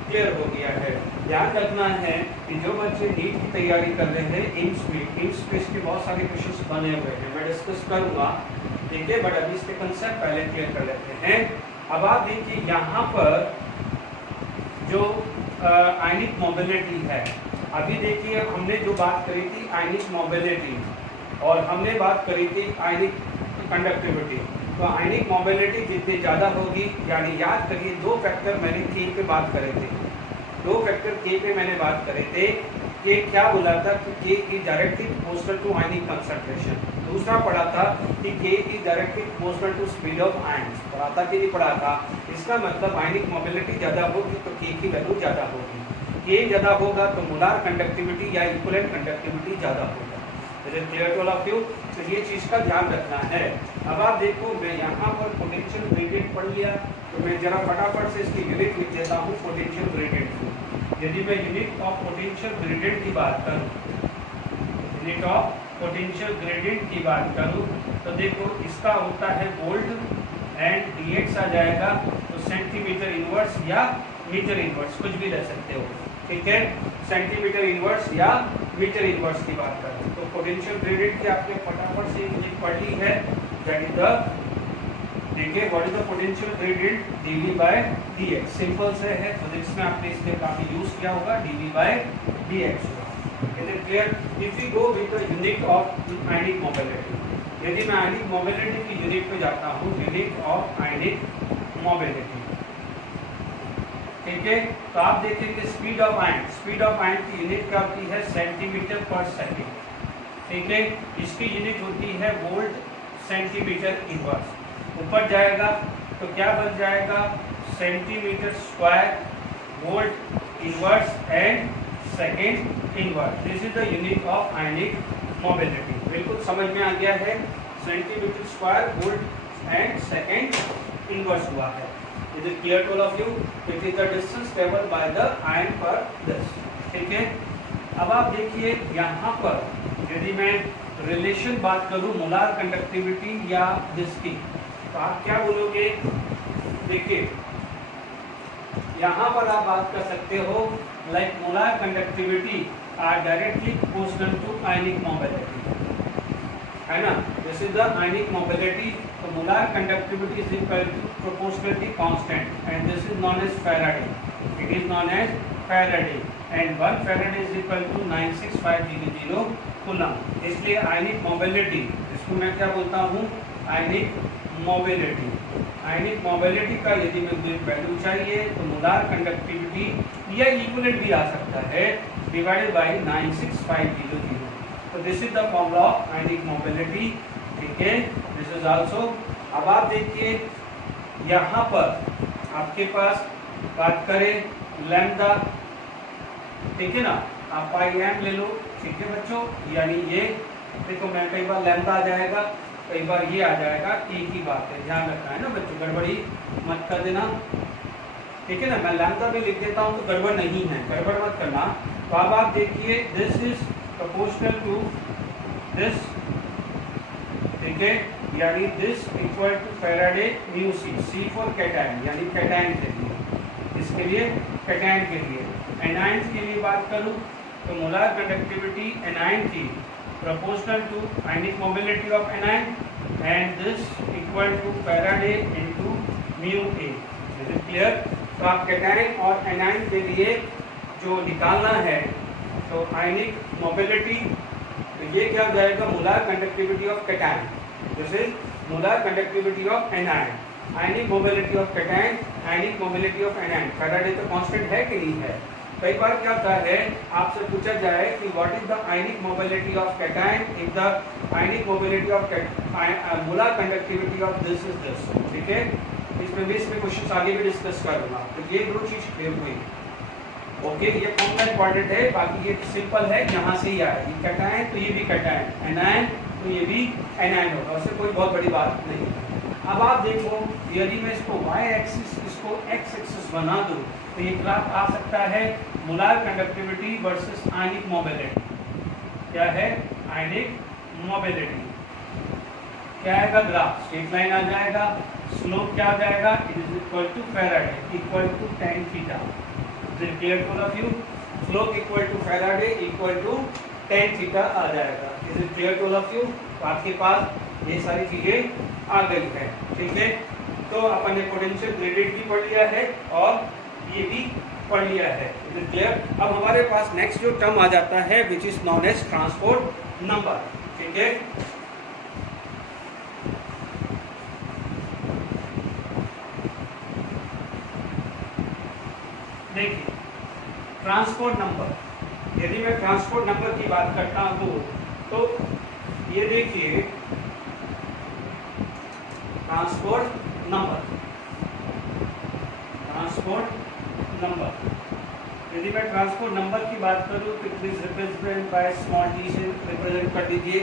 क्लियर हो गया है। ध्यान रखना है कि जो बच्चे नीट की तैयारी कर रहे हैं, एम्स पे इसके बहुत सारे क्वेश्चंस बने हुए हैं, मैं डिस्कस करूंगा, ठीक है, बट अभी इसके कंसेप्ट पहले क्लियर कर लेते हैं। अब आप देखिए यहाँ पर जो आयनिक मोबिलिटी है, अभी देखिए हमने जो बात करी थी आयनिक मोबिलिटी और हमने बात करी थी आयनिक कंडक्टिविटी। तो आयनिक मोबिलिटी जितनी ज़्यादा होगी, यानी याद करिए दो फैक्टर मैंने थीम पे बात करे थे, दो फैक्टर के पे मैंने बात करे थे कि क्या बोला था कि K is directly proportional to ionic concentration. दूसरा पढ़ा था कि K is directly proportional to speed of ions. पढ़ा था कि नहीं पढ़ा था? इसका मतलब आयनिक मोबिलिटी ज़्यादा होगी तो के की वैल्यू ज़्यादा होगी, के ज़्यादा होगा तो मोलार कंडक्टिविटी या इक्विवेलेंट कंडक्टिविटी ज़्यादा होगा। Clear to all of you? तो ये चीज़ का ध्यान रखना है। अब आप देखो, मैं यहाँ पर पोटेंशियल ग्रेडियंट पढ़ लिया, तो मैं जरा फटाफट से इसकी यूनिट लिख देता हूँ पोटेंशियल ग्रेडियंट की। यदि मैं यूनिट ऑफ पोटेंशियल ग्रेडियंट की बात करूँ, यूनिट ऑफ पोटेंशियल ग्रेडियंट की बात करूँ, तो देखो इसका होता है वोल्ट एंड dx आ जाएगा तो सेंटीमीटर इनवर्स या मीटर इनवर्स, कुछ भी ले सकते हो, ठीक है। सेंटीमीटर इनवर्स या मीटर इनवर्स की बात करें तो पोटेंशियल ग्रेडियंट की आपने फटाफट से यूनिट पढ़ ली है, दैट इज द, देखिए what is the potential gradient, dV by dx। Simple से है, फिजिक्स में आपने इसके काफी यूज किया होगा, dV by dx। Is it clear? If you go with the unit of ionic mobility, यदि मैं आयनिक मोबिलिटी की यूनिट पे जाता हूँ, यूनिट ऑफ आयनिक मोबिलिटी, ठीक है, तो आप देखेंगे speed of ion, speed of ion की यूनिट क्या होती है? सेंटीमीटर पर सेकेंड, ठीक है। इसकी यूनिट होती है वोल्ट सेंटीमीटर इनवर्स। ऊपर जाएगा तो क्या बन जाएगा? Centimetre square volt inverse and second inverse. This is the unit of ionic mobility. बिल्कुल समझ में आ गया है? Centimetre square volt and second inverse हुआ है। Is it clear to all of you? It is the distance traveled by the ion per this, ठीक है। अब आप देखिए यहाँ पर यदि मैं रिलेशन बात करूँ मोलार कंडक्टिविटी या दिस की, तो आप क्या बोलोगे? देखिए यहाँ पर आप बात कर सकते हो like molar conductivity are directly proportional to ionic mobility, है ना। This is the ionic mobility, तो molar conductivity is equal to proportionality constant and this is known as Faraday, it is known as Faraday and 1 Faraday is equal to 96500 coulomb. इसलिए आयनिक मोबिलिटी, इसको मैं क्या बोलता हूँ? आयनिक मोबिलिटी। आयनिक मोबिलिटी का यदि मुझे वैल्यू चाहिए तो मोलार कंडक्टिविटी या इक्विवेलेंट भी आ सकता है डिवाइडेड बाय 96500। तो this is the formula of ionic mobility, ठीक है। दिस इज आल्सो, अब आप देखिए यहाँ पर आपके पास बात करें लैम्डा, ठीक है ना, आप पाई एम ले लो, ठीक है बच्चों। यानी ये देखो, मैं कई बार लैम्डा आ जाएगा, कई बार ये आ जाएगा, एक ही बात है, ध्यान रखना है ना बच्चों, गड़बड़ी मत कर देना, ठीक है ना। मैं लैम्डा भी लिख देता हूँ तो गड़बड़ नहीं है, गड़बड़ मत करना। तो अब आप देखिए this is proportional to this, ठीक है, यानी this equal to Faraday mu C, C for cation, यानी कैटायन के लिए, इसके लिए कैटायन के लिए। एनायन के लिए बात करूँ तो मोलार कंडक्टिविटी एनायन की proportional to ionic mobility of anion and this equal to Faraday into mu A. Is it clear? तो आप कैटायन और एनायन के लिए जो निकालना है तो आयनिक मोबिलिटी, तो ये क्या हो जाएगा? Molar conductivity of cation, this is molar conductivity of anion, ionic mobility of cation, ionic mobility of anion. Faraday तो कांस्टेंट है कि नहीं है? कई बार क्या होता है, आपसे पूछा जाए कि what is the ionic mobility of cation, if the ionic mobility of molar conductivity of this is this, ठीक है। इसमें भी इसमें क्वेश्चंस आगे भी डिस्कस करूंगा। तो ये दो चीज क्लियर हुई, ओके। ये फॉर्मूला इंपॉर्टेंट है, बाकी ये सिंपल है, यहाँ से ही आया, ये कैटायन तो ये भी कैटायन, एनायन तो ये भी एनायन होगा, उससे कोई बहुत बड़ी बात नहीं। अब आप देखो, यदि मैं इसको y एक्सिस, इसको x एक्सिस बना दूं तो ये ग्राफ आ सकता है मोलार कंडक्टिविटी वर्सेस आयनिक मोबिलिटी। क्या है? आयनिक मोबिलिटी क्या आएगा? ग्राफ स्ट्रेट लाइन आ जाएगा, स्लोप क्या आ जाएगा? It is equal to Faraday equal to tan theta. Is it clear to all of you? Slope equal to Faraday equal to tan theta आ जाएगा। Is it clear to all of you? तो आपके पास ये सारी चीजें आ गई है, ठीक है। तो अपन ने पोटेंशियल ग्रेडियंट भी पढ़ लिया है और ये भी पढ़ लिया है, इज इट क्लियर? अब हमारे पास नेक्स्ट जो टर्म आ जाता है which is known as transport number, ठीक है। देखिए ट्रांसपोर्ट नंबर, यदि मैं ट्रांसपोर्ट नंबर की बात करता हूँ तो ये देखिए ट्रांसपोर्ट नंबर, यदि मैं ट्रांसपोर्ट नंबर की बात करूँ तो it is represented by small T से रिप्रेजेंट कर दीजिए,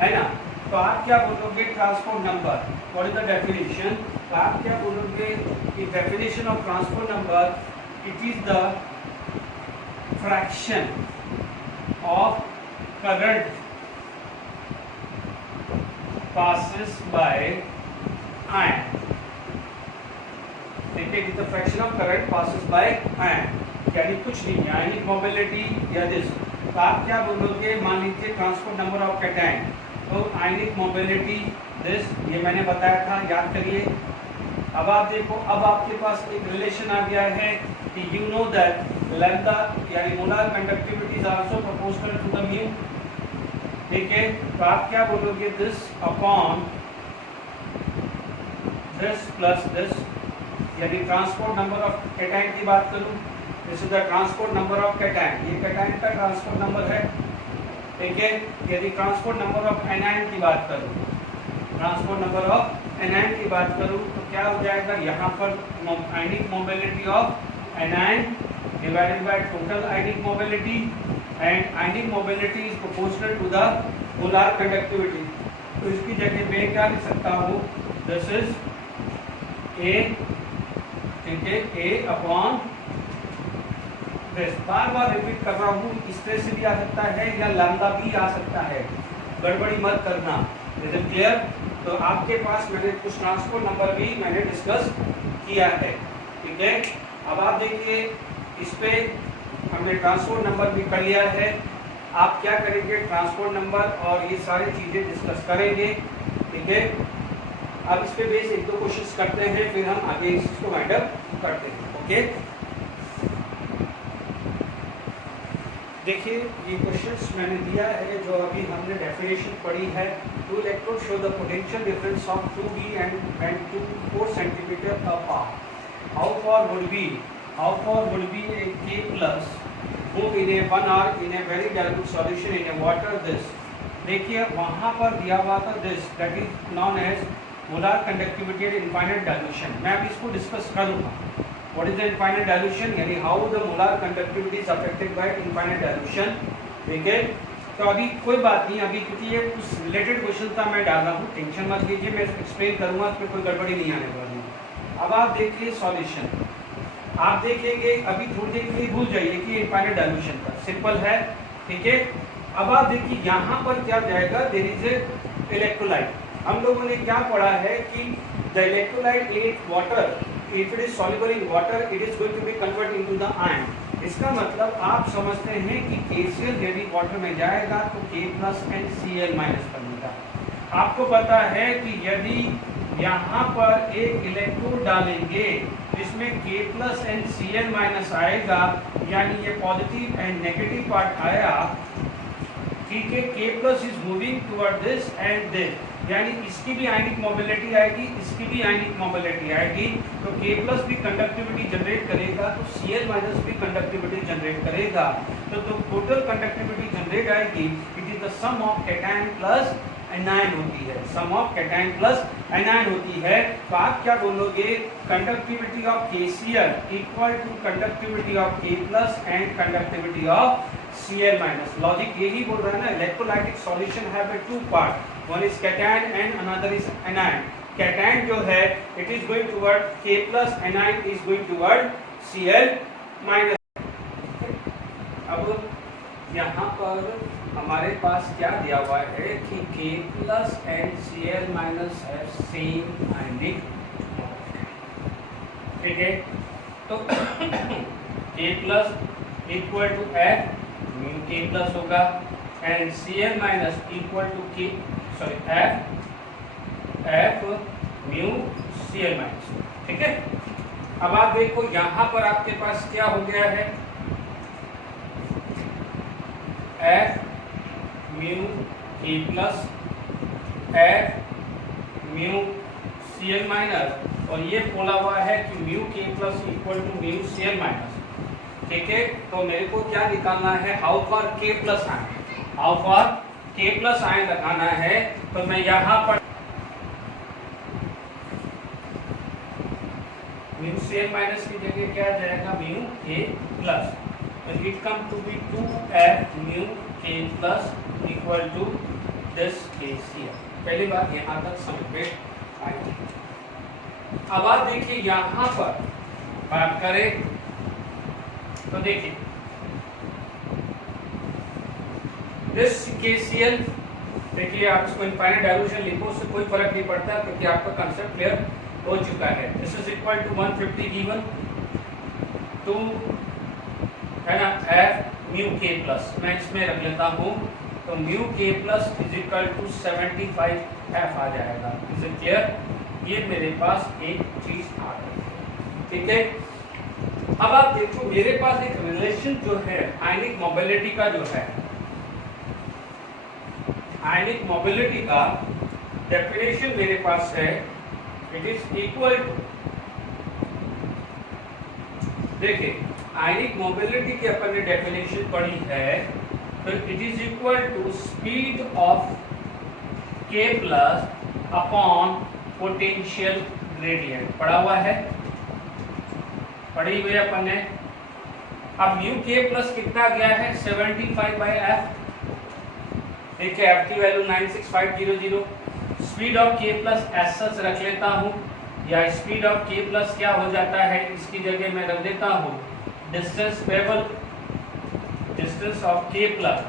है ना। तो आप क्या बोलोगे transport number, what is the definition, तो आप क्या बोलोगे कि definition of transport number, it is the fraction of current passes by ion, देखिए it is the fraction of current passes by ion, यानी कुछ नहीं है आयनिक मोबिलिटी या दिस। तो आप क्या बोलोगे, मान लीजिए ट्रांसपोर्ट नंबर ऑफ कैटायन, तो आयनिक मोबिलिटी दिस, ये मैंने बताया था, याद करिए। अब आप देखो, अब आपके पास एक रिलेशन आ गया है कि यू नो दैट लैम्डा यानी molar conductivity is also proportional to the mu, ठीक है। तो आप क्या बोलोगे, this upon this plus this, यानी ट्रांसपोर्ट नंबर ऑफ कैटायन की बात करूं, this is the transport number of cation, ये कैटायन का ट्रांसपोर्ट नंबर है, ठीक है। यदि ट्रांसपोर्ट नंबर ऑफ एनायन की बात करूं, ट्रांसपोर्ट नंबर ऑफ एनायन की बात करूं तो क्या हो जाएगा, यहाँ पर ionic mobility of anion divided by total ionic mobility, and ionic mobility is proportional to the molar conductivity. तो इसकी जगह मैं क्या लिख सकता हूँ, दिस इज ए, ठीक है, ए अपॉन दिस, बार बार रिपीट कर रहा हूँ, इस तरह से भी आ सकता है या लैम्डा भी आ सकता है, गड़बड़ी मत करना, इज इट क्लियर। तो आपके पास मैंने कुछ ट्रांसपोर्ट नंबर भी मैंने डिस्कस किया है, ठीक है। अब आप देखिए, इस पे हमने ट्रांसपोर्ट नंबर भी कर लिया है, आप क्या करेंगे, ट्रांसपोर्ट नंबर और ये सारी चीज़ें डिस्कस करेंगे, ठीक है। अब इस पे बेस एक दो क्वेश्चंस करते हैं, फिर हम आगे इसको वाइंड अप करते हैं, ओके। देखिए ये क्वेश्चंस मैंने दिया है जो अभी हमने डेफिनेशन पढ़ी है, two electrode show the potential difference of 2b and 4 centimeter apart. How far would be a K plus move in a 1 hour in a very dilute solution in a water this. देखिए वहाँ पर दिया हुआ था this, that is known as molar conductivity at infinite dilution. मैं अब इसको डिस्कस करूँगा, what is the infinite dilution, यानी how the molar conductivity is affected by infinite dilution, ठीक है। तो अभी कोई बात नहीं, अभी क्योंकि ये कुछ रिलेटेड क्वेश्चन था मैं डाल रहा हूँ, टेंशन मत लीजिए, मैं एक्सप्लेन करूँगा, इसमें कोई गड़बड़ी नहीं आने वाली। अब आप देखिए सॉल्यूशन, आप देखेंगे अभी थोड़ी देर के लिए भूल जाइए कि इनफाइनाइट डाइल्यूशन का सिंपल है, ठीक है। अब आप देखिए यहाँ पर क्या जाएगा, देयर इज ए इलेक्ट्रोलाइट। हम लोगों ने क्या पढ़ा है कि the electrolyte in water, if it is soluble in water, it is going to be convert into the ion. इसका मतलब आप समझते हैं कि KCl यदि वाटर में जाएगा तो K plus and Cl minus बनेगा। आपको पता है कि यदि यहाँ पर एक इलेक्ट्रोड डालेंगे इसमें K plus and Cl minus आएगा, यानी ये पॉजिटिव एंड नेगेटिव पार्ट आया, ठीक है। K plus is moving toward this and this, यानी इसकी भी आयनिक मोबिलिटी आएगी, इसकी भी आयनिक मोबिलिटी आएगी, तो K प्लस भी कंडक्टिविटी जनरेट करेगा तो Cl माइनस भी कंडक्टिविटी जनरेट करेगा, तो टोटल कंडक्टिविटी जनरेट आएगी, it is the sum of cation plus anion होती है, sum of cation plus anion होती है। तो आप क्या बोलोगे, conductivity of KCl equal to conductivity of K plus and conductivity of Cl minus. Logic यही बोल रहा है ना, electrolytic solution have a two part, one is cation and another is anion. Cation जो है it is going toward K plus, anion is going toward Cl minus। अब यहाँ पर हमारे पास क्या दिया हुआ है कि K plus and Cl minus have same ionic, ठीक है। तो K plus equal to F mu K plus होगा and Cl minus equal to K F mu Cl minus, ठीक है। अब आप देखो यहाँ पर आपके पास क्या हो गया है, F mu K plus F mu Cl minus, और ये बोला हुआ है कि mu K plus equal to mu Cl minus. ठीक है, तो मेरे को क्या निकालना है, how for k plus ion, how for k plus ion लगाना है। तो मैं यहाँ पर म्यू सेम माइनस की जगह क्या आ जाएगा, म्यू k प्लस, तो it come to be 2f mu k plus equal to this KCl। पहली बात यहाँ तक समझ में आई। अब आप देखिए यहाँ पर बात करें तो देखिए दिस KCl, देखिए आप इसको इनफाइनाइट डाइल्यूशन लिखो, उससे कोई फर्क नहीं पड़ता क्योंकि आपका कंसेप्ट क्लियर हो चुका है। This is equal to 150 given to है ना f म्यू k प्लस, मैं इसमें रख लेता हूँ, तो mu k plus is equal to 75f आ जाएगा। Is it clear? ये मेरे पास एक चीज आ गई, ठीक है। अब आप देखो मेरे पास एक रिलेशन जो है आयनिक मोबिलिटी का, जो है आयनिक मोबिलिटी का डेफिनेशन मेरे पास है, इट इज इक्वल टू, देखिए आयनिक मोबिलिटी की अपन ने डेफिनेशन पढ़ी है, तो it is equal to speed of k plus upon potential gradient, पढ़ा हुआ है, पढ़ी हुई अपन ने। अब म्यू k प्लस कितना गया है, 75/f, देखिए f की वैल्यू 96500, speed of k plus as such रख लेता हूँ, या स्पीड ऑफ k प्लस क्या हो जाता है, इसकी जगह मैं रख देता हूँ distance payable, distance of k plus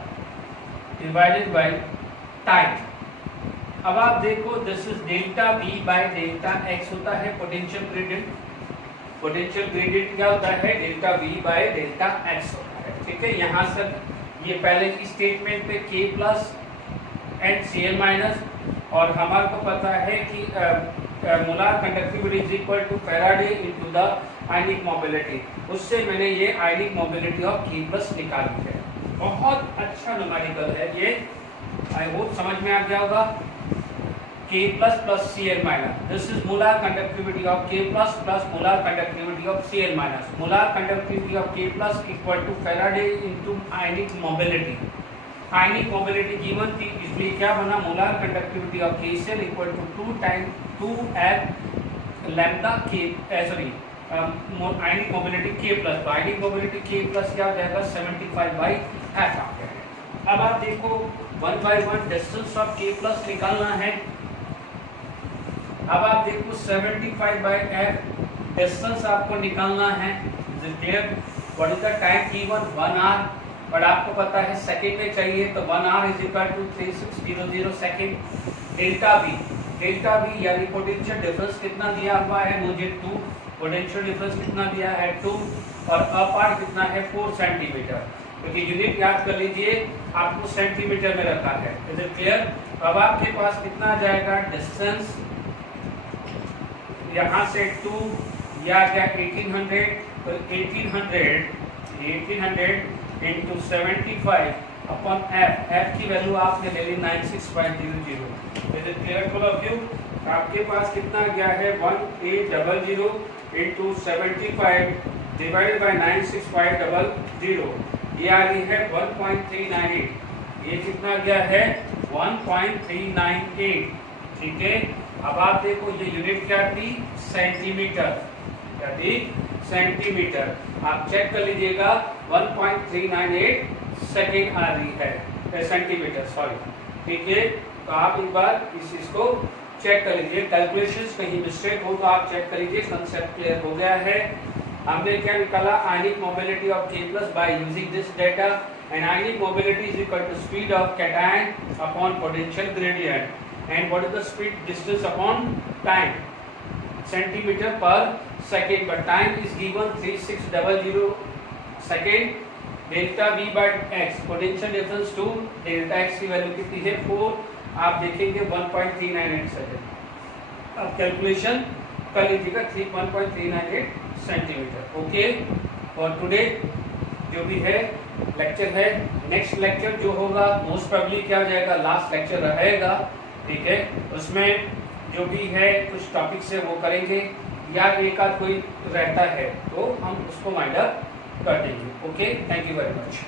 divided by time. अब आप देखो this is delta v by delta x होता है पोटेंशियल ग्रेडियंट, पोटेंशियल ग्रेडियंट क्या होता है, delta v by delta x होता है, ठीक है। यहाँ से ये पहले की स्टेटमेंट पे k plus and Cl minus, और हमारे को पता है कि molar conductivity is equal to Faraday into the ionic mobility, उससे मैंने ये ionic mobility of k plus निकाली है। बहुत अच्छा न्यूमेरिकल है ये, आई होप समझ में आ गया होगा। k plus plus Cl minus, this is molar conductivity of k plus molar conductivity of Cl minus, molar conductivity of k plus equal to Faraday into ionic mobility, ionic mobility given थी, इसलिए क्या बना, molar conductivity of KCl equal to 2 times 2f lambda k, sorry ionic mobility k plus, तो ionic mobility k plus क्या हो जाएगा, 75/f आ गया है। अब आप देखो 1 by 1 distance of k plus निकालना है। अब आप देखो 75/f डिस्टेंस आपको निकालना है, clear. What is the time t1, 1 hour, but आपको पता है सेकंड में चाहिए, तो 1 hour is equal to 3600 second. Delta v यानी पोटेंशियल डिफरेंस कितना दिया हुआ है मुझे, 2, पोटेंशियल डिफरेंस कितना दिया है 2, और अपार्ट कितना है 4 सेंटीमीटर, क्योंकि यूनिट याद कर लीजिए आपको सेंटीमीटर में रखा है। Is it clear? अब आपके पास कितना आ जाएगा डिस्टेंस, यहाँ से 2 या क्या 1800, तो 1800 इंटू 75 अपॉन f की वैल्यू आपने ले ली 96500। Is it clear to all of you? आपके पास कितना गया है 1800 इंटू 75 डिवाइडेड बाय 96500, ये आ रही है 1.398, ये कितना गया है 1.398, ठीक है। अब आप देखो ये यूनिट क्या थी, सेंटीमीटर, क्या थी, सेंटीमीटर। आप चेक कर लीजिएगा 1.398 सेकेंड आ रही है, सेंटीमीटर सॉरी, ठीक है। तो आप एक बार इस चीज को चेक कर लीजिए, कैलकुलेशंस कहीं मिस्टेक हो तो आप चेक कर लीजिए, कंसेप्ट क्लियर हो गया है। हमने क्या निकाला, ionic mobility of k plus by using this data, and ionic mobility is equal to speed of cation upon potential gradient, and what is the speed distance upon time, centimeter per second, but time is given 3600 second। Delta v by x, potential difference to delta x की वैल्यू कितनी है 4, आप देखेंगे 1.398 सेकेंड। अब कैलकुलेशन कर लीजिएगा 1.398 सेंटीमीटर। ओके, फॉर टुडे जो भी है लेक्चर है, नेक्स्ट लेक्चर जो होगा मोस्ट प्रोबेबली क्या हो जाएगा, लास्ट लेक्चर रहेगा, ठीक है। उसमें जो भी है कुछ टॉपिक्स है वो करेंगे, या एक आध कोई रहता है तो हम उसको माइंड अप कर देंगे। Okay, thank you very much.